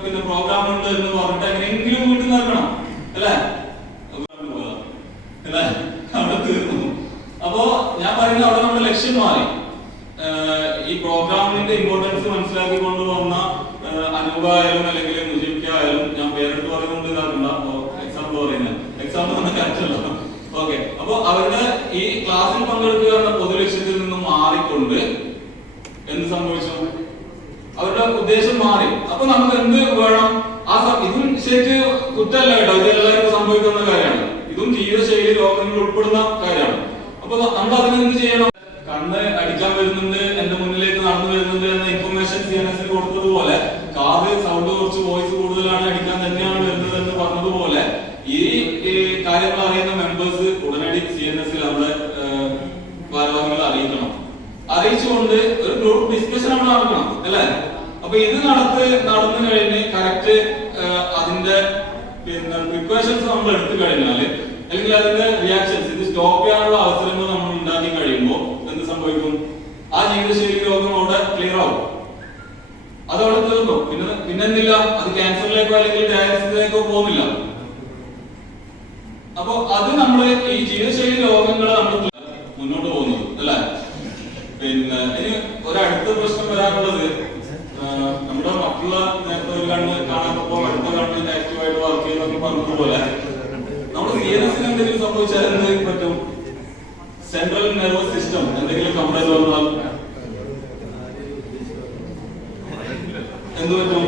പിന്നെ പ്രോഗ്രാം ഉണ്ട് എന്ന് പറഞ്ഞിട്ട് എങ്ങനെയെങ്കിലും വീട്ടിൽ നിൽക്കണം അല്ലേ? അവിടെ തീർന്നു. അപ്പോ ഞാൻ പറയുന്നത് അവിടെ നമ്മുടെ ലക്ഷ്യം മാറി. ഈ പ്രോഗ്രാമിന്റെ ഇമ്പോർട്ടൻസ് മനസ്സിലാക്കി കൊണ്ടുവന്ന അനൂപായാലും അല്ലെങ്കിൽ മുജീബിക്കായാലും, ഞാൻ പേരെടുത്ത് പറയുന്നത് ഇതാക്കണ്ട, എക്സാമ്പിൾ പറയുന്നത് എക്സാമ്പിൾ തന്നെ കറക്റ്റല്ലോ. ഓക്കെ, അപ്പൊ അവരുടെ ഈ ക്ലാസ്സിൽ പങ്കെടുക്കുക എന്ന പൊതു ലക്ഷ്യത്തിൽ നിന്നും മാറിക്കൊണ്ട് എന്ത് സംഭവിച്ചു? അവരുടെ ഉദ്ദേശം മാറി. അപ്പൊ നമുക്ക് എന്ത് വേണം? ഇതും ശരിക്ക് കുറ്റല്ല കേട്ടോ, ഇത് എല്ലാവർക്കും സംഭവിക്കുന്ന കാര്യമാണ്. ഇതും ജീവിതശൈലി രോഗങ്ങളിൽ ഉൾപ്പെടുന്ന കാര്യമാണ്. അപ്പൊ നമ്മൾ അതിനെന്ത് ചെയ്യണം? കണ്ണ് അടിക്കാൻ വരുന്നുണ്ട്, എന്റെ മുന്നിലേക്ക് നടന്നു വരുന്നുണ്ട് എന്ന ഇൻഫർമേഷൻ CNS കൊടുത്തതുപോലെ, കാത് സൗണ്ട് കുറച്ച് വോയിസ് കൂടുതലാണ്, അടിക്കാൻ തന്നെയാണ് വരുന്നത് എന്ന് പറഞ്ഞതുപോലെ, ഈ കാര്യങ്ങൾ അറിയുന്ന മെമ്പേഴ്സ് ഉടനടി CNS നമ്മുടെ ഭാരവാഹികളെ അറിയിക്കണം. അറിയിച്ചുകൊണ്ട് ഒരു ഗ്രൂപ്പ് ഡിസ്കഷൻ അവിടെ നടക്കണം അല്ലെ? അപ്പൊ ഇത് നടന്നു കഴിഞ്ഞ് കറക്റ്റ് അതിന്റെ പിന്നെ പ്രിക്കോഷൻസ് നമ്മൾ എടുത്തു കഴിഞ്ഞാല്, അല്ലെങ്കിൽ അതിന്റെ റിയാക്ഷൻസ്, ഇത് സ്റ്റോപ്പ് ചെയ്യാനുള്ള അവസരങ്ങൾ നമ്മൾ ഉണ്ടാക്കി കഴിയുമ്പോൾ എന്ത് സംഭവിക്കും? ആ ജീവിതശൈലി രോഗം അവിടെ ക്ലിയർ ആവും. അതവിടെ തീർന്നു. പിന്നെന്തില്ല, അത് ക്യാൻസറിലേക്കോ അല്ലെങ്കിൽ ഡയാലിസിസിലേക്കോ പോകുന്നില്ല. അപ്പൊ അത് നമ്മള് ഈ ജീവിതശൈലി രോഗങ്ങളെ നമ്മൾ മുന്നോട്ട് പോകുന്നത് അല്ലെ? പിന്നെ ഇനി ഒരടുത്ത പ്രശ്നം വരാനുള്ളത്, നമ്മുടെ മറ്റുള്ള നേരത്തെ ഒരു കണ്ണ് കാണാത്തപ്പോ അടുത്ത കണ്ണ് ആക്റ്റീവായിട്ട് വർക്ക് ചെയ്യുന്നൊക്കെ പറഞ്ഞതുപോലെ, നമ്മുടെ CNS എന്തെങ്കിലും സംഭവിച്ചാൽ എന്ത് പറ്റും? സെൻട്രൽ നെർവസ് സിസ്റ്റം എന്തെങ്കിലും കംപ്ലൈന്റ് വന്നാൽ എന്ത് പറ്റും?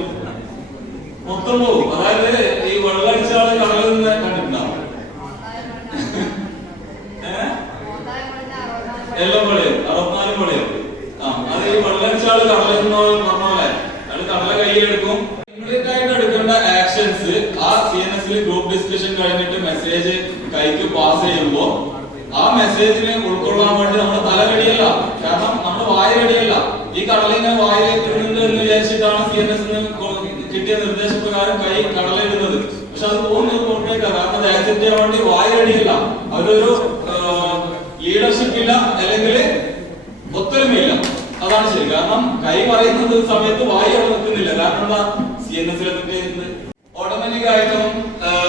മൊത്തം പോകും. അതായത് ഈ വെള്ളമടിച്ച ആള് കടലിൽ നിന്ന് കണ്ടിട്ടുണ്ടാവും, എല്ലാം പഴയും 64 പഴയും. അത് ഈ വെള്ളമടിച്ച ആള് കടലിൽ നിന്ന് പറഞ്ഞ പോലെ അയാൾ കടല കയ്യിലെടുക്കും. ഇമ്മീഡിയറ്റ് ആയിട്ട് എടുക്കേണ്ട ആക്ഷൻസ് ആ CNS ഗ്രൂപ്പ് ഡിസ്കഷൻ കഴിഞ്ഞിട്ട് മെസ്സേജ് കൈക്ക് പാസ് ചെയ്യുമ്പോ ആ മെസ്സേജിനെ ഉൾക്കൊള്ളാൻ വേണ്ടി നമ്മുടെ തല റെഡിയല്ല, കാരണം നമ്മുടെ വായ റെഡിയല്ല. ഈ കടലിനെ വായിലേക്ക് ഇടുന്നുണ്ട് എന്ന് വിചാരിച്ചിട്ടാണ് CNS കിട്ടിയ നിർദ്ദേശപ്രകാരം കൈ കടലിടുന്നത്. പക്ഷെ അത് പോകുന്നത് പുറത്തേക്കാണ്, കാരണം അത് ആക്സെപ്റ്റ് ചെയ്യാൻ വേണ്ടി വായ റെഡിയല്ല. അവരൊരു ലീഡർഷിപ്പ് ഇല്ല, അല്ലെങ്കിൽ ഒത്തൊരുമയില്ല. അതാണ് ശരി. കാരണം കൈ പറയുന്നത് സമയത്ത് വായ അവിടെ നിൽക്കുന്നില്ല. കാരണം എന്താ? CNS ഓട്ടോമാറ്റിക് ആയിട്ടും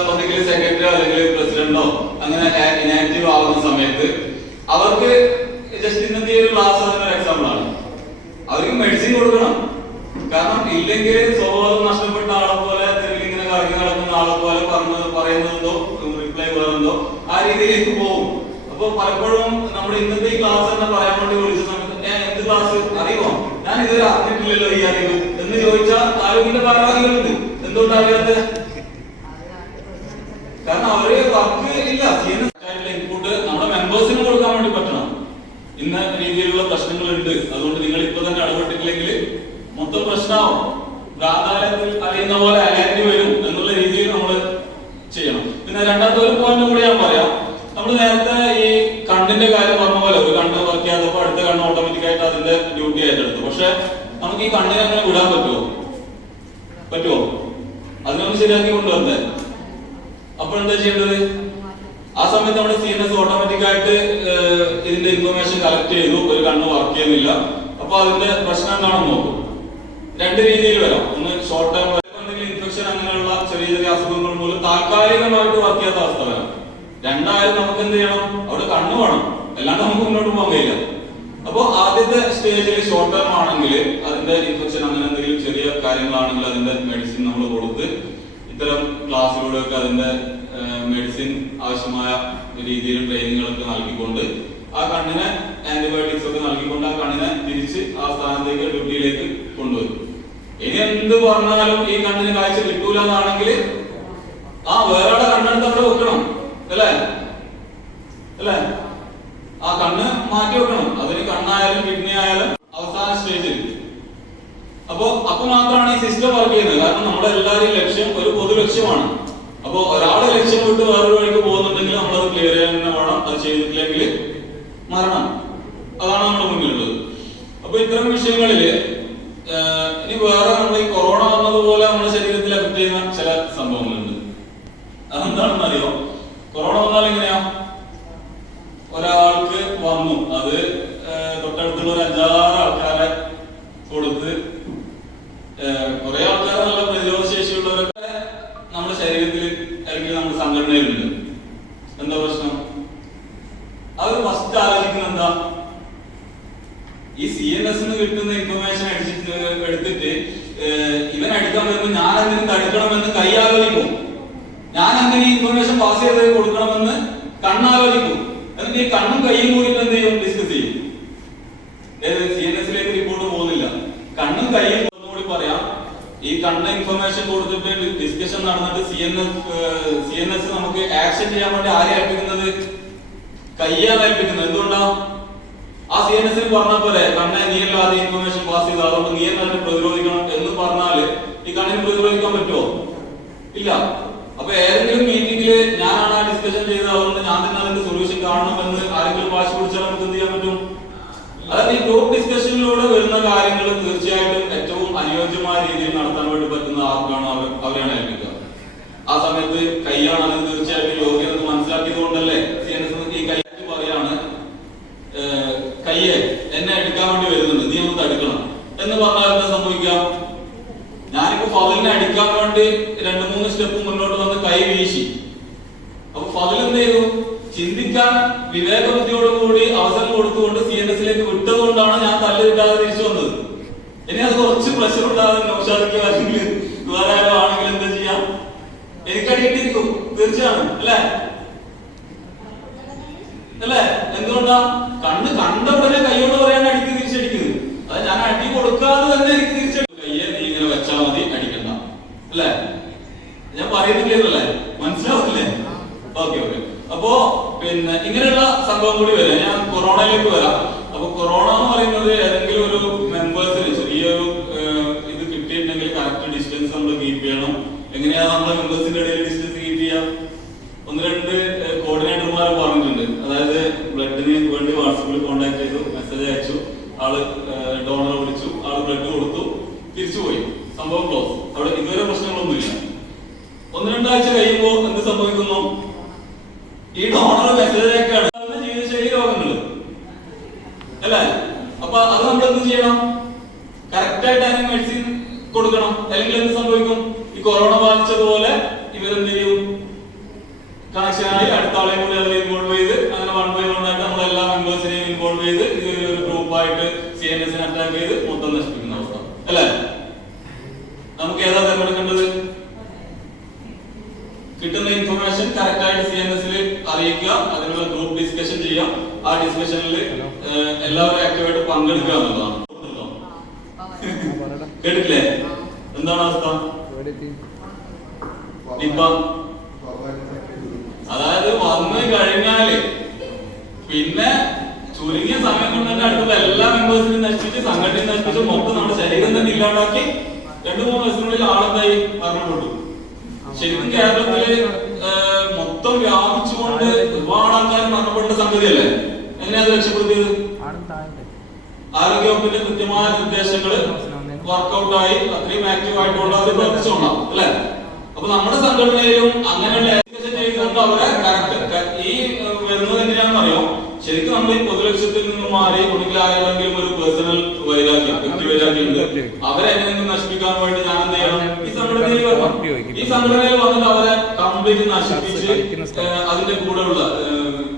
ഒന്നെങ്കിൽ സെക്രട്ടറിയോ അല്ലെങ്കിൽ പ്രസിഡന്റോ അങ്ങനെ ഇനാക്റ്റീവ് ആവുന്ന സമയത്ത് അവർക്ക് ജസ്റ്റ് ഇന്നത്തെ ഒരു ക്ലാസ് അതിനൊരു എക്സാമ്പിൾ ആണ്. അവർക്ക് മെഡിസിൻ കൊടുക്കണം. കാരണം ഇല്ലെങ്കിൽ സ്വഭാവം നഷ്ടപ്പെട്ട ആളെ പോലെ, ഇങ്ങനെ കറങ്ങി നടക്കുന്ന ആളെ പോലെ പറയുന്നതോ റിപ്ലൈ പറയുന്നതോ ആ രീതിയിലേക്ക് പോകും. അപ്പൊ പലപ്പോഴും നമ്മുടെ ഇന്നത്തെ ഈ ക്ലാസ് തന്നെ പറയാൻ വേണ്ടി വിളിച്ച സമയത്ത് എന്ത് ക്ലാസ് അറിയുമോ? ഞാൻ ഇതുവരെ അറിഞ്ഞിട്ടില്ലല്ലോ ഈ അറിവ് എന്ന് ചോദിച്ചാൽ ആരോഗ്യന്റെ ഭാരവാഹികളുണ്ട്. എന്തുകൊണ്ടറിയാത്ത? കാരണം അവര് വർക്ക് ഇല്ല. ഇൻപുട്ട് നമ്മുടെ മെമ്പേഴ്സിന് കൊടുക്കാൻ വേണ്ടി പറ്റണം. ഇന്ന രീതിയിലുള്ള പ്രശ്നങ്ങളുണ്ട്, അതുകൊണ്ട് നിങ്ങൾ ഇപ്പൊ തന്നെ ഇടപെട്ടിട്ടില്ലെങ്കിൽ മൊത്തം പ്രശ്നമാവും, പ്രാധാന്യത്തിൽ അറിയുന്ന പോലെ അലർജി വരും എന്നുള്ള രീതിയിൽ നമ്മൾ ചെയ്യണം. പിന്നെ രണ്ടാമത്തെ ഒരു പോയിന്റ് കൂടി ഞാൻ പറയാം. നമ്മൾ നേരത്തെ ഈ കണ്ണിന്റെ കാര്യം പറഞ്ഞ പോലെ, ഒരു കണ്ണ് വർക്ക് ചെയ്യാത്തപ്പോ അടുത്ത കണ്ണ് ഓട്ടോമാറ്റിക് ആയിട്ട് അതിന്റെ ഡ്യൂട്ടി ഏറ്റെടുത്തു. പക്ഷെ നമുക്ക് ഈ കണ്ണിനെ അങ്ങനെ വിടാൻ പറ്റുമോ? അതിനൊന്ന് ശരിയാക്കി കൊണ്ടുവരണ്ടേ? അപ്പോൾ എന്താ ചെയ്യേണ്ടത്? ആ സമയത്ത് നമ്മുടെ CNS ഓട്ടോമാറ്റിക് ആയിട്ട് ഇതിന്റെ ഇൻഫർമേഷൻ കളക്ട് ചെയ്തു, ഒരു കണ്ണ് വർക്ക് ചെയ്യുന്നില്ല. അപ്പൊ അതിന്റെ പ്രശ്നം എന്താണെന്ന് നോക്കും. രണ്ട് രീതിയിൽ വരാം. ഒന്ന് ഷോർട്ട് ടേം, എന്തെങ്കിലും ഇൻഫെക്ഷൻ അങ്ങനെയുള്ള ചെറിയ ചെറിയ അസുഖങ്ങൾ മൂലം താൽക്കാലികമായിട്ട് വർക്ക് ചെയ്യാത്ത അവസ്ഥ വരാം. രണ്ടായാലും നമുക്ക് എന്ത് ചെയ്യണം? അവിടെ കണ്ണ് വേണം, അല്ലാണ്ട് നമുക്ക് മുന്നോട്ട് പോകാൻ കഴിയില്ല. അപ്പൊ ആദ്യത്തെ സ്റ്റേജിൽ ഷോർട്ട് ടേം ആണെങ്കിൽ അതിന്റെ ഇൻഫെക്ഷൻ അങ്ങനെ എന്തെങ്കിലും ചെറിയ കാര്യങ്ങളാണെങ്കിൽ അതിന്റെ മെഡിസിൻ നമ്മൾ കൊടുത്ത് ഇത്തരം ക്ലാസ്സിലൂടെയൊക്കെ അതിന്റെ മെഡിസിൻ ആവശ്യമായ രീതിയിൽ ട്രെയിനിങ്ങുകളൊക്കെ നൽകിക്കൊണ്ട് ആ കണ്ണിനെ ആന്റിബയോട്ടിക്സ് ഒക്കെ നൽകിക്കൊണ്ട് ആ കണ്ണിനെ തിരിച്ച് ആ സ്ഥാനത്തേക്ക് ഡ്യൂട്ടിയിലേക്ക് കൊണ്ടുവരും. ഇനി എന്ത് പറഞ്ഞാലും ഈ കണ്ണിന് കാഴ്ച കിട്ടൂല എന്നാണെങ്കിൽ ആ വേറെ കണ്ണെടുത്ത് അവിടെ വെക്കണം, അല്ലേ അല്ലേ? ആ കണ്ണ് മാറ്റി വെക്കണം. അതിന് കണ്ണായാലും കിഡ്നി ആയാലും അവസാന സ്റ്റേജിൽ. അപ്പൊ മാത്രമാണ് ഈ സിസ്റ്റം വർക്ക് ചെയ്യുന്നത്. കാരണം നമ്മുടെ എല്ലാവരുടെയും ലക്ഷ്യം ഒരു പൊതു ലക്ഷ്യമാണ്. അപ്പൊ ഒരാളെ ലക്ഷ്യം വിട്ട് വേറൊരു വഴിക്ക് പോകുന്നുണ്ടെങ്കിൽ നമ്മളത് ക്ലിയർ ചെയ്യാൻ തന്നെ വേണം. അത് ചെയ്തിട്ടില്ലെങ്കിൽ മരണം. അതാണ് നമ്മുടെ മുന്നിലുള്ളത്. അപ്പൊ ഇത്തരം വിഷയങ്ങളില് ഇനി വേറെ നമ്മൾ ഈ കൊറോണ വന്നതുപോലെ നമ്മുടെ ശരീരത്തിൽ എഫക്ട് ചെയ്യുന്ന ചില സംഭവങ്ങളുണ്ട്. അതെന്താണെന്ന് അറിയോ? കൊറോണ വന്നാൽ എങ്ങനെയാ? ഒരാൾക്ക് വന്നു, അത് തൊട്ടടുത്തുള്ള ഒരു 5-6 ആൾക്കാരെ കൊടുത്ത് കുറെ ആൾക്കാർ നല്ല പ്രതിരോധ ശേഷിയുള്ളവരൊക്കെ നമ്മുടെ ശരീരത്തിൽ അല്ലെങ്കിൽ നമ്മുടെ സംഘടനയിലുണ്ട്. എന്താ പ്രശ്നം? അവർ ഫസ്റ്റ് ആലോചിക്കുന്നത് എന്താ? ഈ CNS കിട്ടുന്ന ഇൻഫർമേഷൻ എടുത്തിട്ട് ഇവൻ അടിക്കാൻ വരുമ്പോൾ ഞാൻ എന്തിനും തടുക്കണമെന്ന് കൈ ആലോചിക്കും, ഞാൻ എന്തിനും ഇൻഫർമേഷൻ പാസ് ചെയ്ത് കൊടുക്കണമെന്ന് കണ്ണാലോചിക്കും. എന്നിട്ട് ഈ കണ്ണും കൈയും കൂടിയിട്ട് എന്ത് ചെയ്യും? ഡിസ്കസ് ചെയ്യും. CNS റിപ്പോർട്ട് പോകുന്നില്ല. കണ്ണും കൈയും ഒന്നുകൂടി പറയാം. ഈ കണ്ണ് ഇൻഫർമേഷൻ കൊടുത്തിട്ട് ഡിസ്കഷൻ നടന്നിട്ട് CNS നമുക്ക് ആക്ഷൻ ചെയ്യാൻ വേണ്ടി ആരെ ഏൽപ്പിക്കുന്നത്? കയ്യാണ് ഏൽപ്പിക്കുന്നത്. എന്തുകൊണ്ടാ? ആ CNS പറഞ്ഞ പോലെ കണ്ണെ നീയല്ല ആദ്യം ഇൻഫർമേഷൻ പാസ് ചെയ്ത്, അതുകൊണ്ട് നീ തന്നെ പ്രതിരോധിക്കണം എന്ന് പറഞ്ഞാല് ഈ കണ്ണിന് പ്രതിരോധിക്കാൻ പറ്റുമോ? ഇല്ല. അപ്പൊ ഏതെങ്കിലും മീറ്റിംഗില് ഞാനാണ് ആ ഡിസ്കഷൻ ചെയ്തത്, അതുകൊണ്ട് ഞാൻ തന്നെ അതിന്റെ സൊല്യൂഷൻ കാണണമെന്ന് ആരെങ്കിലും വാശി പിടിച്ചാൽ നമുക്ക് എന്ത് ചെയ്യാൻ പറ്റും? അതായത് ഈ ഗ്രൂപ്പ് ഡിസ്കഷനിലൂടെ വരുന്ന കാര്യങ്ങൾ തീർച്ചയായിട്ടും ഏറ്റവും അനുയോജ്യമായ രീതിയിൽ നടത്താൻ വേണ്ടി പറ്റുന്ന ആർക്കാണ് അവരെയാണ് ഏൽപ്പിക്കുക. ആ സമയത്ത് കൈയാണ് അതിന് തീർച്ചയായിട്ടും യോഗ്യത മനസ്സിലാക്കിയത് കൊണ്ടല്ലേ CNS ഈ കൈ പറയാണ്, കയ്യെ എന്നെ എടുക്കാൻ വേണ്ടി വരുന്നുണ്ട്, നീ ഒന്ന് തടുക്കണം എന്ന് പറഞ്ഞാൽ എന്താ സംഭവിക്കാം? ഞാനിപ്പോ ഫവലിനെ അടിക്കാൻ വേണ്ടി 2-3 സ്റ്റെപ്പ് മുന്നോട്ട് വന്ന് കൈ വീശി. അപ്പൊ ഫവൽ എന്ത് ചെയ്തു? ചിന്തിക്കാൻ വിവേകബുദ്ധിയോടുകൂടി അവസരം കൊടുത്തുകൊണ്ട് CNS വിട്ടതുകൊണ്ടാണ് ഞാൻ തല്ല് കിട്ടാതെ തിരിച്ചു വന്നത്. ഇനി അത് കുറച്ച് പ്രഷർ ഉണ്ടാകും നൗഷാദിക്കോ അല്ലെങ്കിൽ വേറെ ആരോ ആണെങ്കിൽ എന്താ ചെയ്യാം? എനിക്കടിയിട്ടിരിക്കും തീർച്ചയാണ്, അല്ലേ? എന്തുകൊണ്ടാ? കണ്ണ് കണ്ട ഉടനെ കൈയോട് പറയാൻ അടിക്ക് തിരിച്ചടിക്കുന്നത്. അത് ഞാൻ അടി കൊടുക്കാതെ തന്നെ എനിക്ക് തിരിച്ചടിക്കും. കയ്യെ നീ ഇങ്ങനെ വെച്ചാൽ മതി, അടിക്കണ്ട, അല്ലേ? ഞാൻ പറയുന്നില്ലേ? മനസ്സിലാവുന്നില്ലേ? ഓക്കെ. അപ്പോ പിന്നെ ഇങ്ങനെയുള്ള സംഭവം കൂടി വരാം. ഞാൻ കൊറോണയിലേക്ക് വരാം. അപ്പൊ കൊറോണ എന്ന് പറയുന്നത് ഏതെങ്കിലും ഒരു മെമ്പേഴ്സിന് ചെറിയൊരു ഇത് കിട്ടിയിട്ടുണ്ടെങ്കിൽ കറക്റ്റ് ഡിസ്റ്റൻസ് നമ്മൾ കീപ്പ് ചെയ്യണം. എങ്ങനെയാണ് നമ്മുടെ മെമ്പേഴ്സിന്റെ ഇടയിൽ ഡിസ്റ്റൻസ് കീപ്പ് ചെയ്യാം? 1-2 കോർഡിനേറ്റർമാർ പറഞ്ഞിട്ടുണ്ട്. അതായത് ബ്ലഡിന് വേണ്ടി വാട്സാപ്പിൽ കോൺടാക്ട് ചെയ്തു, മെസ്സേജ് അയച്ചു, ആള് ഡോണറെ വിളിച്ചു, ആള് ബ്ലഡ് കൊടുത്തു, തിരിച്ചുപോയി, സംഭവം ക്ലോസ്. അവിടെ ഇതുവരെ പ്രശ്നങ്ങളൊന്നുമില്ല. 1-2 ആഴ്ച കഴിയുമ്പോൾ എന്ത് സംഭവിക്കുന്നു? ഈ ഡോണർ മെസ്സേജ് അയക്കാണ് ജീവിതശൈലി രോഗങ്ങള്, അല്ലേ? അപ്പൊ അത് നമ്മൾ എന്ത് ചെയ്യണം? കറക്റ്റ് ആയിട്ട് അതിന് മെഡിസിൻ കൊടുക്കണം. അല്ലെങ്കിൽ എന്ത് സംഭവിക്കും? ഈ കൊറോണ ബാധിച്ചതുപോലെ ഇവരെന്ത് ചെയ്യും? കണക്ഷനായി അടുത്ത ആളെയും കൂടി അതിൽ ഇൻവോൾവ് ചെയ്ത് അങ്ങനെ 1 by 1 ആയിട്ട് നമ്മളെല്ലാ മെമ്പേഴ്സിനെയും ഇൻവോൾവ് ചെയ്ത് ഒരു ഗ്രൂപ്പായിട്ട് CNS അറ്റാക്ക് ചെയ്ത് മൊത്തം നശിപ്പിക്കുന്ന അവസ്ഥ, അല്ലേ? നമുക്ക് ഏതാ തിരഞ്ഞെടുക്കേണ്ടത്? കിട്ടുന്ന ഇൻഫർമേഷൻ കറക്റ്റ് ആയിട്ട് CNS അറിയിക്കുക, അതിനുള്ള ഗ്രൂപ്പ് ഡിസ്കഷൻ ചെയ്യാം. ആ ഡിസ്കഷനിൽ എല്ലാവരും ആക്റ്റീവായിട്ട് പങ്കെടുക്കുക എന്നുള്ളതാണ്. കേട്ടില്ലേ? എന്താണ് അവസ്ഥ? അതായത് വന്നു കഴിഞ്ഞാല് പിന്നെ ചുരുങ്ങിയ സമയം കൊണ്ട് തന്നെ അടുത്തുള്ള എല്ലാ മെമ്പേഴ്സിനും നശിപ്പിച്ച് സംഘടന നശിപ്പിച്ച് മൊത്തം നമ്മുടെ ശരീരം തന്നെ ഇല്ലാണ്ടാക്കി 2-3 ദിവസത്തിനുള്ളിൽ ആളെന്തായി മരണപ്പെട്ടു. ശരിക്കും കേരളത്തില് മൊത്തം വ്യാപിച്ചുകൊണ്ട് ഒരുപാട് ആൾക്കാർ മരണപ്പെട്ട സംഗതിയല്ലേ? എങ്ങനെയാ അത് രക്ഷപ്പെടുത്തിയത്? ആരോഗ്യവകുപ്പിന്റെ കൃത്യമായ നിർദ്ദേശങ്ങള് വർക്ക്ഔട്ടായി അത്രയും ആക്റ്റീവ് ആയിട്ടുള്ള അവർ പ്രവർത്തിച്ചോണ്ടാവും, അല്ലെ? അപ്പൊ നമ്മുടെ സംഘടനയിലും അങ്ങനെയുള്ള ചെയ്തുകൊണ്ട് അവരെ ഈ വരുന്നത് എന്തിനാണെന്ന് അറിയോ? ശരിക്കും നമ്മൾ ഈ പൊതുലക്ഷ്യത്തിൽ നിന്നും മാറി ഒടുക്കിൽ ആരെങ്കിലും ഒരു പേഴ്സണൽ വൈരാഗ്യം, വ്യക്തി വൈരാഗ്യം ഉണ്ട്, അവരെ എങ്ങനെയെങ്കിലും നശിപ്പിക്കാൻ വേണ്ടി ഞാൻ എന്ത് ചെയ്യണം? ഈ സംഘടനയിൽ വരണം. ഈ സംഘടനയിൽ വന്നിട്ട് അവരെ കംപ്ലീറ്റ് നശിപ്പിച്ച് അതിന്റെ കൂടെയുള്ള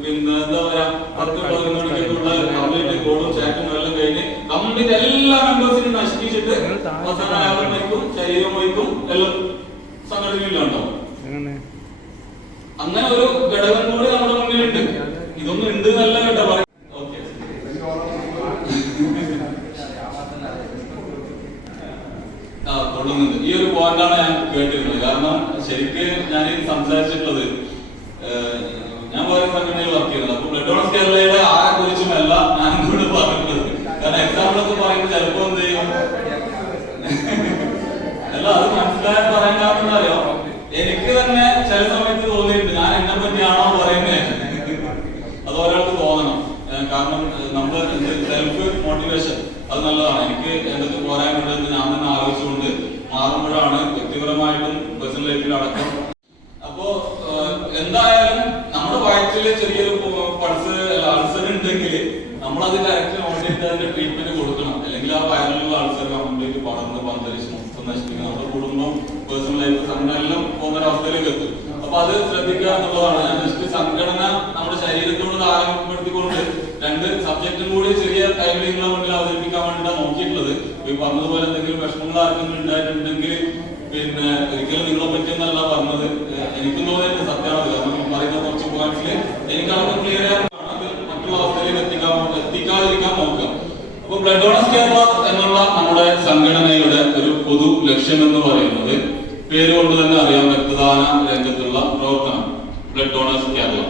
പിന്നെ എന്താ പറയാ 10-11 മണിക്കുള്ള കംപ്ലീറ്റ് കോഡും ചാറ്റും എല്ലാം കഴിഞ്ഞ് കംപ്ലീറ്റ് എല്ലാ മെമ്പേഴ്സിനും നശിപ്പിച്ചിട്ട് അവസാനം അയാളും വയ്ക്കും, ശരീരം വയ്ക്കും, എല്ലാം സംഘടനയിലുണ്ടാവും. അങ്ങനെ ഒരു ഘടകം കൂടി നമ്മുടെ മുന്നിലുണ്ട്. ഇതൊന്നും ഉണ്ട് എന്നല്ല കേട്ടോ പറയും. കാരണം ശരിക്ക് ഞാൻ സംസാരിച്ചിട്ടുള്ളത് ഞാൻ വേറെ സംഘടനയിൽ വർക്ക് ചെയ്യുന്നത്. അപ്പൊ ബ്ലഡ് ഡോണേഴ്സ് കേരളയുടെ ആരെ കുറിച്ചുമല്ല ഞാൻ ഇങ്ങോട്ട് പറഞ്ഞിട്ടുള്ളത്. കാരണം എക്സാമ്പിൾ ഒക്കെ പറയുമ്പോൾ ചിലപ്പോ എന്ത് ചെയ്യും അല്ല, അത് മനസ്സിലായി പറയാൻ കാരണം അറിയോ, എനിക്ക് തന്നെ ചില സമയത്ത് തോന്നിയിട്ടുണ്ട് ഞാൻ എന്നെ പറ്റിയാണോ പറയുന്നത്. അത് ഒരാൾക്ക് തോന്നണം. കാരണം നമ്മൾ സെൽഫ് മോട്ടിവേഷൻ അത് നല്ലതാണ്. എനിക്ക് എന്തൊക്കെ പോരായ്മയുണ്ടെന്ന് ഞാൻ തന്നെ ആലോചിച്ചുകൊണ്ട് മാറുമ്പോഴാണ് വ്യക്തിപരമായിട്ടും പേഴ്സണൽ ലൈഫിൽ അടക്കം. അപ്പോ എന്തായാലും നമ്മുടെ വയറ്റില് ചെറിയൊരു പൾസ് അൾസർ ഉണ്ടെങ്കിൽ നമ്മളത് കറക്റ്റ് നോട്ട് ചെയ്ത് അതിന്റെ ട്രീറ്റ്മെന്റ് കൊടുക്കണം. അല്ലെങ്കിൽ ആ വയറിലുള്ള അൾസർ കംപ്ലീറ്റ് പടർന്ന് പന്തരിച്ച് മൊത്തം നശിപ്പിക്കും. നമ്മുടെ കുടുംബം, പേഴ്സണൽ ലൈഫ്, സംഘടന എല്ലാം പോകുന്നൊരവസ്ഥയിലേക്ക് എത്തും. അപ്പൊ അത് ശ്രദ്ധിക്കുക എന്നുള്ളതാണ്. ഞാൻ ജസ്റ്റ് സംഘടന നമ്മുടെ ശരീരത്തോട് താരതമ്യപ്പെടുത്തിക്കൊണ്ട് രണ്ട് സബ്ജക്റ്റും കൂടി ചെറിയ ടൈമിൽ നിങ്ങളെ മുന്നിൽ അവതരിപ്പിക്കാൻ വേണ്ടിയിട്ടാണ് നോക്കിയിട്ടുള്ളത്. ഈ പറഞ്ഞതുപോലെ എന്തെങ്കിലും വിഷമങ്ങൾ ആർക്കെങ്കിലും ഉണ്ടായിട്ടുണ്ടെങ്കിൽ പിന്നെ ഒരിക്കലും നിങ്ങളെ പറ്റിയൊന്നല്ല പറഞ്ഞത്. എനിക്കും തോന്നിയിട്ട് സത്യമാണ്. കാരണം പറയുന്ന കുറച്ച് പോയിന്റ്സിൽ എനിക്കടക്കം ക്ലിയർ ചെയ്യാനാണ്. അത് മറ്റുള്ള അവസ്ഥയിലേക്ക് എത്തിക്കാതിരിക്കാൻ നോക്കുക. അപ്പൊ ബ്ലഡ് ഡോണേഴ്സ് കേരള എന്നുള്ള നമ്മുടെ സംഘടനയുടെ ഒരു പൊതു ലക്ഷ്യം എന്ന് പറയുന്നത് പേരുകൊണ്ട് തന്നെ അറിയാം, രക്തദാന രംഗത്തുള്ള പ്രവർത്തനം ബ്ലഡ് ഡോണേഴ്സ് കേരള.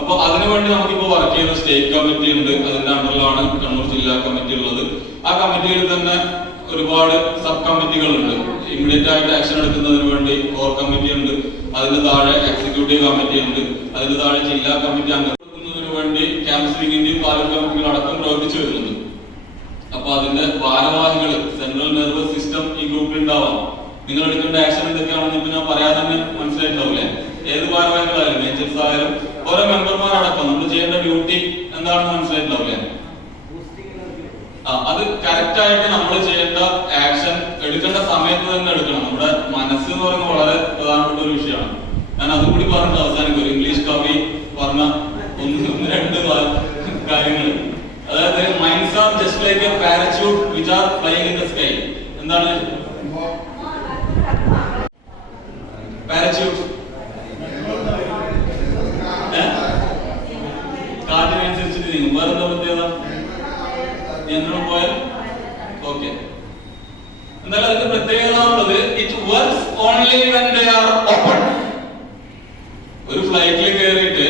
അപ്പൊ അതിനുവേണ്ടി നമുക്കിപ്പോ വർക്ക് ചെയ്യുന്ന സ്റ്റേറ്റ് കമ്മിറ്റി ഉണ്ട്. അതിന്റെ അണ്ടറിലാണ് കണ്ണൂർ ജില്ലാ കമ്മിറ്റി ഉള്ളത്. ആ കമ്മിറ്റിയിൽ തന്നെ ഒരുപാട് സബ് കമ്മിറ്റികളുണ്ട്. ഇമ്മീഡിയറ്റ് ആയിട്ട് ആക്ഷൻ എടുക്കുന്നതിന് വേണ്ടി കോർ കമ്മിറ്റി ഉണ്ട്. അതിന്റെ താഴെ എക്സിക്യൂട്ടീവ് കമ്മിറ്റി ഉണ്ട്. അതിന്റെ താഴെ ജില്ലാ കമ്മിറ്റി അംഗീകരിക്കുന്നതിന് വേണ്ടി കൗൺസിലിംഗിന്റെയും താലൂക്ക് കമ്മിറ്റികൾ അടക്കം പ്രവർത്തിച്ചു വരുന്നുണ്ട്. അപ്പൊ അതിന്റെ ഭാരവാഹികൾ, സെൻട്രൽ നെർവസ് സിസ്റ്റം ഈ ഗ്രൂപ്പിൽ ഉണ്ടാവാം. നിങ്ങൾ എടുക്കേണ്ട ആക്ഷൻ എന്തൊക്കെയാണെന്ന് ഇപ്പൊ ഞാൻ പറയാതെ തന്നെ മനസ്സിലായിട്ടാവില്ലേ? ഏത് ഭാരവാഹികളായാലും മേജേഴ്സ് ആയാലും ഓരോ മെമ്പർമാരടക്കം നമ്മൾ ചെയ്യേണ്ട ഡ്യൂട്ടി എന്താണെന്ന് മനസ്സിലായിട്ടാവില്ലേ? അത് കറക്റ്റ് ആയിട്ട് നമ്മൾ ചെയ്യേണ്ട ആക്ഷൻ എടുക്കേണ്ട സമയത്ത് തന്നെ എടുക്കണം. നമ്മുടെ മനസ്സ് എന്ന് പറയുന്നത് വളരെ പ്രധാനപ്പെട്ട ഒരു വിഷയമാണ്. ഞാൻ അതും കൂടി പറഞ്ഞിട്ട് അവസാനിക്കും. ഒരു ഇംഗ്ലീഷ് കവി പറഞ്ഞ ഒന്ന് രണ്ട് കാര്യങ്ങൾ. അതായത് minds are just like A parachute which are flying in the sky. എന്താണ് പാരച്യൂട്ട്? കാറ്റിനനുസരിച്ചിട്ട് നീങ്ങും. വേറെന്താ പ്രത്യേകത? നിയന്ത്രണം പോയാൽ ഓക്കെ. എന്നാലും അതിന്റെ പ്രത്യേകത ഉള്ളത് it works only when they are open. ഒരു ഫ്ലൈറ്റിൽ കയറിയിട്ട്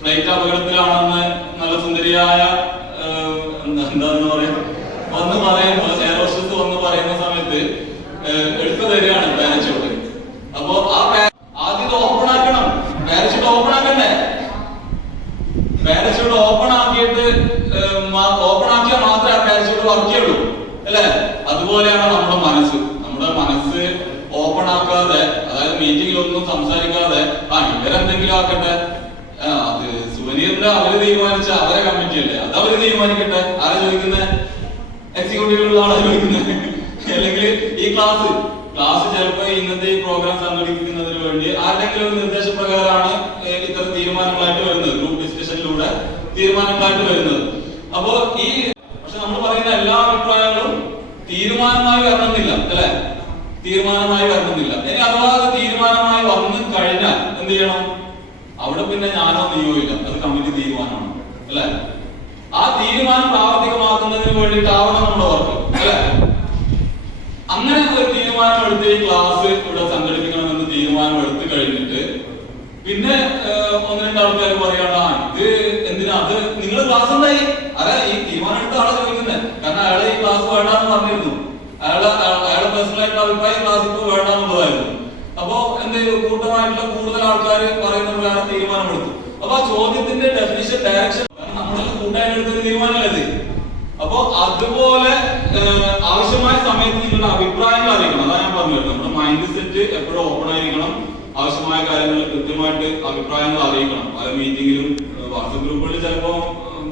ഫ്ലൈറ്റ് അപകടത്തിലാണെന്ന് നല്ല സുന്ദരിയായ എന്താന്ന് പറയാ വന്ന് പറയുമ്പോൾ എയർ ഹോസ്റ്റസ് വന്ന് പറയുന്ന സമയത്ത് എടുത്തു തരികയാണ് പാരച്യൂട്ട്. അപ്പോ ആദ്യം ഓപ്പൺ ആക്കണം. പാരച്യൂട്ട് ഓപ്പൺ ആക്കണ്ടേ? പാരച്യൂട്ട് ഓപ്പൺ ആക്കിയിട്ട് ഓപ്പൺ ആക്കിയാൽ മാത്രമേ ആ പാരച്യൂട്ട് വർക്ക് ചെയ്യുള്ളൂ, അല്ലെ? അതുപോലെയാണ് നമ്മുടെ മനസ്സ്. നമ്മുടെ മനസ്സ് ഓപ്പൺ ആക്കാതെ, അതായത് മീറ്റിംഗിലൊന്നും സംസാരിക്കാതെ ഇവരെന്തെങ്കിലും ആക്കട്ടെ, അത് സുവനീറിന്റെ അവര് തീരുമാനിച്ച അവരെ കമ്മിറ്റി അല്ലേ, അത് അവര് തീരുമാനിക്കട്ടെ. ആരെ ചോദിക്കുന്നത്? എക്സിക്യൂട്ടീവുള്ള ആളെ ചോദിക്കുന്നത്. അല്ലെങ്കിൽ ഈ ക്ലാസ് ചിലപ്പോ ഇന്നത്തെ ഈ പ്രോഗ്രാം സംഘടിപ്പിക്കുന്നതിന് വേണ്ടി ആരുടെങ്കിലും ഒരു നിർദ്ദേശപ്രകാരമാണ് ഇത്തരം തീരുമാനങ്ങളായിട്ട് വരുന്നത്. ഗ്രൂപ്പ് ഡിസ്കഷനിലൂടെ തീരുമാനങ്ങളായിട്ട് വരുന്നത്. അപ്പോ പക്ഷെ നമ്മൾ പറയുന്ന എല്ലാ അഭിപ്രായങ്ങളും തീരുമാനമായി വരണമെന്നില്ല, അല്ലെ? തീരുമാനമായി വരണമെന്നില്ല. ഇനി അഥവാ അത് തീരുമാനമായി വന്നു കഴിഞ്ഞാൽ എന്ത് ചെയ്യണം? അവിടെ പിന്നെ ഞാനോ നീയോ ഇല്ല, അത് കമ്മിറ്റി തീരുമാനമാണ്, അല്ലെ? ആ തീരുമാനം പ്രാവർത്തികമാക്കുന്നതിന് വേണ്ടിയിട്ടാവണം നമ്മുടെ വർക്ക്, അല്ലെ? അങ്ങനെ ഒരു തീരുമാനം എടുത്ത് ഈ ക്ലാസ് ഇവിടെ സംഘടിപ്പിക്കണമെന്ന് തീരുമാനം എടുത്തു കഴിഞ്ഞിട്ട് പിന്നെ ഒന്ന് രണ്ട് ആൾക്കാർ പറയണം ഇത് എന്തിനാ, അത് നിങ്ങള് ക്ലാസ് ഉണ്ടായി, അതെ ഈ തീരുമാനം എടുത്ത ആളെ ചോദിക്കുന്നത്. കാരണം അയാളെ ഈ ക്ലാസ് വേണ്ടാന്ന് പറഞ്ഞിരുന്നു. അയാളെ പേഴ്സണലായിട്ടുള്ള അഭിപ്രായം ക്ലാസ് ഇപ്പൊ വേണ്ടാന്നുള്ളതായിരുന്നു. അപ്പൊ എന്ത് ചെയ്തു? കൂട്ടമായിട്ടുള്ള കൂടുതൽ ആൾക്കാർ പറയുന്ന പ്രകാരം തീരുമാനമെടുത്തു. അപ്പൊ ആ ചോദ്യത്തിന്റെ ഡെഫിനിഷൻ, ഡയറക്ഷൻ, കാരണം നമ്മളെല്ലാം കൂട്ടായിട്ട് എടുത്തൊരു തീരുമാനമല്ലേ. അപ്പൊ അതുപോലെ ആവശ്യമായ സമയത്ത് നിങ്ങളുടെ അഭിപ്രായങ്ങൾ അറിയിക്കണം. അതാണ് ഞാൻ പറഞ്ഞു. നമ്മുടെ മൈൻഡ് സെറ്റ് എപ്പോഴും ഓപ്പൺ ആയിരിക്കണം. ആവശ്യമായ കാര്യങ്ങൾ കൃത്യമായിട്ട് അഭിപ്രായങ്ങൾ അറിയിക്കണം. പല മീറ്റിംഗിലും വാട്സ്ആപ്പ് ഗ്രൂപ്പുകളിൽ ചിലപ്പോൾ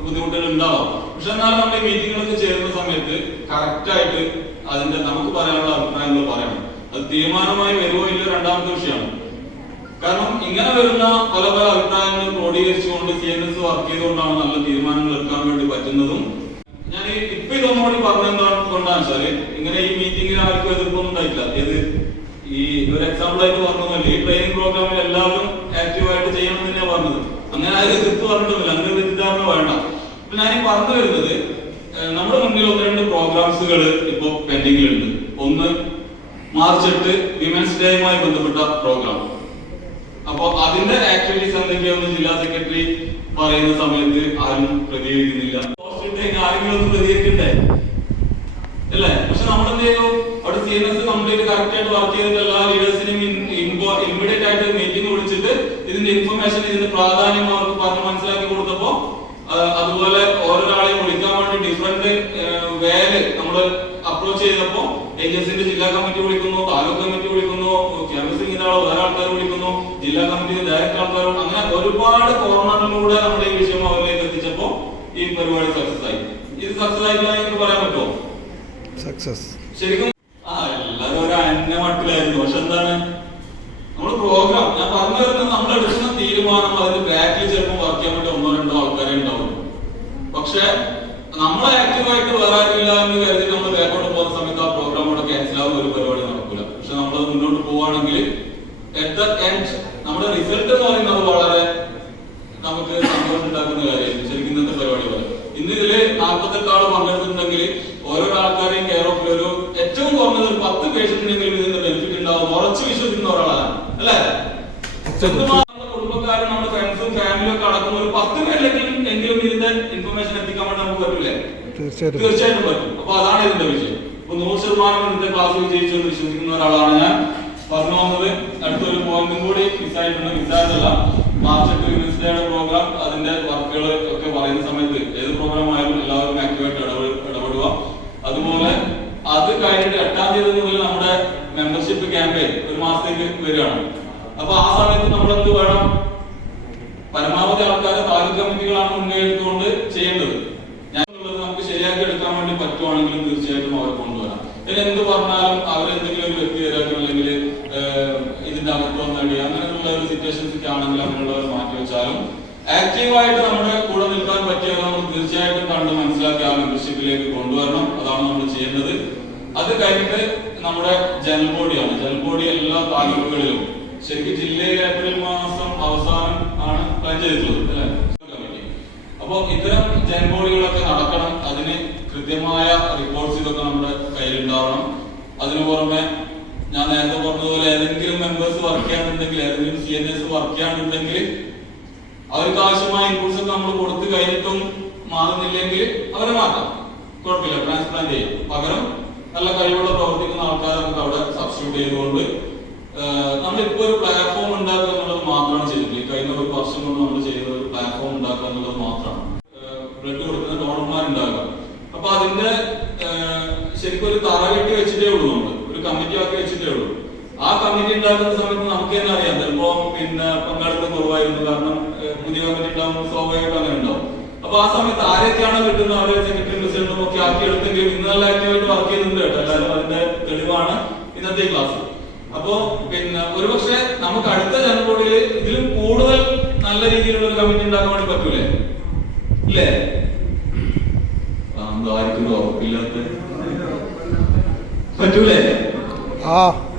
ബുദ്ധിമുട്ടുകൾ ഉണ്ടാവാം. പക്ഷെ എന്നാലും നമ്മൾ ഈ മീറ്റിങ്ങുകളൊക്കെ ചേരുന്ന സമയത്ത് കറക്റ്റ് ആയിട്ട് അതിന്റെ നമുക്ക് പറയാനുള്ള അഭിപ്രായങ്ങൾ പറയണം. അത് തീരുമാനമായി വരുമോ ഇല്ലയോ രണ്ടാമത്തെ വിഷയമാണ്. കാരണം ഇങ്ങനെ വരുന്ന പല പല അഭിപ്രായങ്ങൾ ക്രോഡീകരിച്ചുകൊണ്ട് CNS വർക്ക് ചെയ്തുകൊണ്ടാണ് നല്ല തീരുമാനങ്ങൾ എടുക്കാൻ വേണ്ടി പറ്റുന്നതും. ഞാൻ ഇപ്പൊ ഇതൊന്നുകൂടി പറഞ്ഞെന്തുകൊണ്ടാണ് വെച്ചാല് ഇങ്ങനെ ഈ മീറ്റിംഗിൽ ആർക്കും എതിർപ്പൊന്നും ഉണ്ടായിട്ടില്ല. ഏത് ഈ ഒരു എക്സാമ്പിൾ ആയിട്ട് പറഞ്ഞതല്ലേ, ഈ ട്രെയിനിങ് പ്രോഗ്രാമിൽ എല്ലാവരും ആക്റ്റീവായിട്ട് ചെയ്യണം എന്ന് തന്നെയാണ് പറഞ്ഞത്. അങ്ങനെ ആരും എതിർത്ത് പറഞ്ഞിട്ടില്ല. അങ്ങനെ തെറ്റിദ്ധാരണ വേണ്ട. അപ്പൊ ഞാൻ ഈ പറഞ്ഞു വരുന്നത്, നമ്മുടെ മുന്നിൽ ഒന്ന് രണ്ട് പ്രോഗ്രാംസുകൾ ഇപ്പൊ പെൻഡിങ്ങിലുണ്ട്. ഒന്ന് മാർച്ച് 8 വിമൻസ് ഡേയുമായി ബന്ധപ്പെട്ട പ്രോഗ്രാം. അപ്പൊ അതിന്റെ ആക്ടിവിറ്റീസ് എന്തൊക്കെയാണെന്ന് ജില്ലാ സെക്രട്ടറി പറയുന്ന സമയത്ത് ആരും പ്രതികരിക്കുന്നില്ല. ആരെങ്കിലും ഒന്നും പ്രതികരിക്കണ്ടേ അല്ലേ? പക്ഷെ നമ്മളെന്ത് ചെയ്തു, അവിടെ CNS കംപ്ലീറ്റ് കറക്റ്റ് ആയിട്ട് വർക്ക് ചെയ്തിട്ട് എല്ലാ ലീഡേഴ്സിനെയും ഇമ്മീഡിയറ്റ് ആയിട്ട് മീറ്റിംഗ് വിളിച്ചിട്ട് ഇതിന്റെ ഇൻഫർമേഷൻ, ഇതിന്റെ പ്രാധാന്യം അവർക്ക് പറഞ്ഞ് മനസ്സിലാക്കി കൊടുത്തപ്പോ, അതുപോലെ ഓരോരാളെയും വിളിക്കാൻ വേണ്ടി ഡിഫറെന്റ് വേല് നമ്മള് അപ്രോച്ച് ചെയ്തപ്പോ ഏജൻസിന്റെ ജില്ലാ കമ്മിറ്റി വിളിക്കുന്നു, താലൂക്ക് കമ്മിറ്റി വിളിക്കുന്നു, ക്യാമ്പസിംഗിന്റെ വേറെ ആൾക്കാർ വിളിക്കുന്നു, ജില്ലാ കമ്മിറ്റി ഡയറക്ടർ ആൾക്കാരും, അങ്ങനെ ഒരുപാട് കോർണറിലൂടെ നമ്മുടെ ഈ വിഷയം അവരിലേക്ക് എത്തിച്ചപ്പോ ഈ പരിപാടി സക്സസ് ആയി. ഇത് സക്സസ് ആയില്ല എന്ന് പറയാൻ പറ്റുമോ? സക്സസ് ശരിക്കും എല്ലാവരും ഒരു അന്നമട്ടിലായിരുന്നു. പക്ഷെ എന്താണ് നമ്മുടെ പ്രോഗ്രാം, ഞാൻ പറഞ്ഞു വരുന്നത്, നമ്മൾ എടുക്കുന്ന തീരുമാനം അതിന്റെ ബാക്കിൽ ചിലപ്പോൾ വർക്ക് ചെയ്യാൻ വേണ്ടി 1-2 ആൾക്കാരെ ഉണ്ടാവും. പക്ഷെ നമ്മളെ ആക്റ്റീവായിട്ട് വേറെ ആരില്ല എന്ന് കരുതി നമ്മൾ ബാക്കോട്ട് പോകുന്ന സമയത്ത് ആ പ്രോഗ്രാം കൂടെ ക്യാൻസൽ ആവുന്ന ഒരു പരിപാടി നടക്കില്ല. പക്ഷെ നമ്മളത് മുന്നോട്ട് പോവുകയാണെങ്കിൽ അറ്റ് ദ എൻഡ് നമ്മുടെ റിസൾട്ട് എന്ന് പറയുന്നത് വളരെ നമുക്ക് സന്തോഷം ഉണ്ടാക്കുന്ന കാര്യമായിരുന്നു. ശരിക്കും ഇന്നത്തെ പരിപാടി പോലെ ഇന്ന് ഇതില് 48 ആള് പങ്കെടുത്തിട്ടുണ്ടെങ്കിൽ ഓരോ ആൾക്കാരെയും കെയർ ഓഫ് ഒരു ഏറ്റവും കുറഞ്ഞത് 10 പേഷ്യന്റ് ഉണ്ടെങ്കിലും ഇതിന്റെ ബെനിഫിറ്റ് ഉണ്ടാവും ഉറച്ചു വിശ്വസിക്കുന്ന ഒരാളാണ് അല്ലെ? നമ്മുടെ കുടുംബക്കാരും നമ്മുടെ ഫ്രണ്ട്സും ഫാമിലിയും ഒക്കെ അടക്കം ഒരു 10 പേരിലെങ്കിലും ഇതിന്റെ ഇൻഫർമേഷൻ എത്തിക്കാൻ വേണ്ടി നമുക്ക് പറ്റൂലേ? തീർച്ചയായിട്ടും പറ്റും. അപ്പൊ അതാണ് ഇതിന്റെ വിഷയം. അപ്പൊ 100% ഇതിന്റെ ക്ലാസ് വിജയിച്ചു എന്ന് വിശ്വസിക്കുന്ന ഒരാളാണ് ഞാൻ. പറഞ്ഞു വന്നത് അടുത്തൊരു പോയിന്റും കൂടി മിസ്സായിട്ടുണ്ട്. മിസ്സായതല്ല, മാർച്ച് 8 വിമൻസ് ഡേയുടെ പ്രോഗ്രാം, അതിന്റെ വർക്കുകൾ ഒക്കെ പറയുന്ന സമയത്ത് ഏത് പ്രോഗ്രാം ആയാലും എല്ലാവരും ആക്റ്റീവായിട്ട് ഇടപെടുക. അതുപോലെ അത് കഴിഞ്ഞിട്ട് 8-ാം തീയതി മുതൽ നമ്മുടെ മെമ്പർഷിപ്പ് ക്യാമ്പയിൻ ഒരു മാസത്തേക്ക് വരികയാണ്. അപ്പൊ ആ സമയത്ത് നമ്മൾ എന്ത് വേണം, പരമാവധി ആൾക്കാരെ താലൂക്ക് കമ്മിറ്റികളാണ് മുൻകൈയെടുത്തുകൊണ്ട് ചെയ്യേണ്ടത്. ഞാനുള്ളത് നമുക്ക് ശരിയാക്കി എടുക്കാൻ വേണ്ടി പറ്റുവാണെങ്കിലും തീർച്ചയായിട്ടും അവരെ കൊണ്ടുവരാം. പിന്നെ എന്ത് പറഞ്ഞാലും അവരെന്തെങ്കിലും ഒരു വ്യക്തി തരാക്കും, അല്ലെങ്കിൽ ഇതിന്റെ അകത്വം നേടി അങ്ങനെയുള്ള ഒരു സിറ്റുവേഷൻസ് ഒക്കെ ആണെങ്കിൽ അങ്ങനെയുള്ളവർ മാറ്റി വെച്ചാലും ആക്റ്റീവായിട്ട് നമ്മുടെ കൂടെ നിൽക്കാൻ പറ്റിയത് നമ്മൾ തീർച്ചയായിട്ടും കണ്ട് മനസ്സിലാക്കി ആ മെമ്പർഷിപ്പിലേക്ക് കൊണ്ടുവരണം. അതാണ് നമ്മൾ ചെയ്യേണ്ടത്. അത് കഴിഞ്ഞിട്ട് നമ്മുടെ ജനറൽ ബോഡിയാണ്. ജനറൽ ബോഡി എല്ലാ താലൂക്കുകളിലും, ശരിക്കും ജില്ലയിൽ ഏപ്രിൽ മാസം അവസാനം ആണ് പ്ലാൻ ചെയ്തിട്ടുള്ളത് അല്ലെ? അപ്പൊ ഇത്തരം ജനറൽ ബോഡികളൊക്കെ നടക്കണം. അതിന് കൃത്യമായ റിപ്പോർട്ട്സ് ഇതൊക്കെ നമ്മുടെ കയ്യിലുണ്ടാവണം. അതിനു പുറമെ ഞാൻ നേരത്തെ പറഞ്ഞതുപോലെ ഏതെങ്കിലും മെമ്പേഴ്സ് വർക്ക് ചെയ്യാനുണ്ടെങ്കിൽ, ഏതെങ്കിലും CNS വർക്ക് ചെയ്യാനുണ്ടെങ്കിൽ അവർക്ക് ആവശ്യമായ ഇൻപുട്സ് ഒക്കെ നമ്മൾ കൊടുത്തു കഴിഞ്ഞിട്ടും മാറുന്നില്ലെങ്കിൽ അവരെ മാറ്റാം, കുഴപ്പമില്ല, ട്രാൻസ്പ്ലാന്റ് ചെയ്യാം. പകരം നല്ല കഴിവുള്ള പ്രവർത്തിക്കുന്ന ആൾക്കാരെ നമുക്ക് അവിടെ സബ്സ്റ്റിറ്റ്യൂട്ട് ചെയ്തുകൊണ്ട് നമ്മളിപ്പോ ഒരു പ്ലാറ്റ്ഫോം ഉണ്ടാക്കുക എന്നുള്ളത് മാത്രമാണ് ചെയ്തിട്ടുള്ളത്. കഴിഞ്ഞ ഒരു വർഷം കൊണ്ട് നമ്മൾ ചെയ്യുന്ന ഒരു പ്ലാറ്റ്ഫോം ഉണ്ടാക്കുക എന്നുള്ളത് മാത്രമാണ്. ബ്ലഡ് കൊടുക്കുന്ന ഡോണർമാരുണ്ടാകുക. അപ്പൊ അതിന്റെ ശരിക്കും ഒരു തറ കെട്ടി വെച്ചിട്ടേ ഉള്ളൂ, നമ്മൾ ഒരു കമ്മിറ്റി ആക്കി വെച്ചിട്ടേ ഉള്ളൂ. ആ കമ്മിറ്റി ഉണ്ടാക്കുന്ന സമയത്ത് നമുക്ക് തന്നെ അറിയാം, ചിലപ്പോ പിന്നെ പങ്കാളിത്തം കുറവായിരുന്നു. കാരണം പുതിയ കമ്മിറ്റി ഉണ്ടാകുമ്പോൾ സ്വാഭാവികമായിട്ട് അങ്ങനെ ഉണ്ടാവും. അപ്പൊ ആ സമയത്ത് ആരൊക്കെയാണ് കിട്ടുന്നത് അവരെ സെക്രട്ടറി പ്രസിഡന്റും ഒക്കെ ആക്കി എടുത്തെങ്കിലും ഇന്ന് നല്ല ആക്റ്റീവായിട്ട് വർക്ക് ചെയ്യുന്നുണ്ട് കേട്ടോ. എല്ലാവരും അതിന്റെ തെളിവാണ് ഇന്നത്തെ ക്ലാസ്. അപ്പോ പിന്നെ ഒരുപക്ഷെ നമുക്ക് അടുത്ത ജനറൽ ബോഡിയിൽ ഇതിലും കൂടുതൽ നല്ല രീതിയിലുള്ള ഒരു കമ്മിറ്റി ഉണ്ടാക്കാൻ വേണ്ടി പറ്റൂലേ? ഇല്ലേ? ആർക്കും ഉറപ്പില്ലാത്ത പറ്റൂലേ?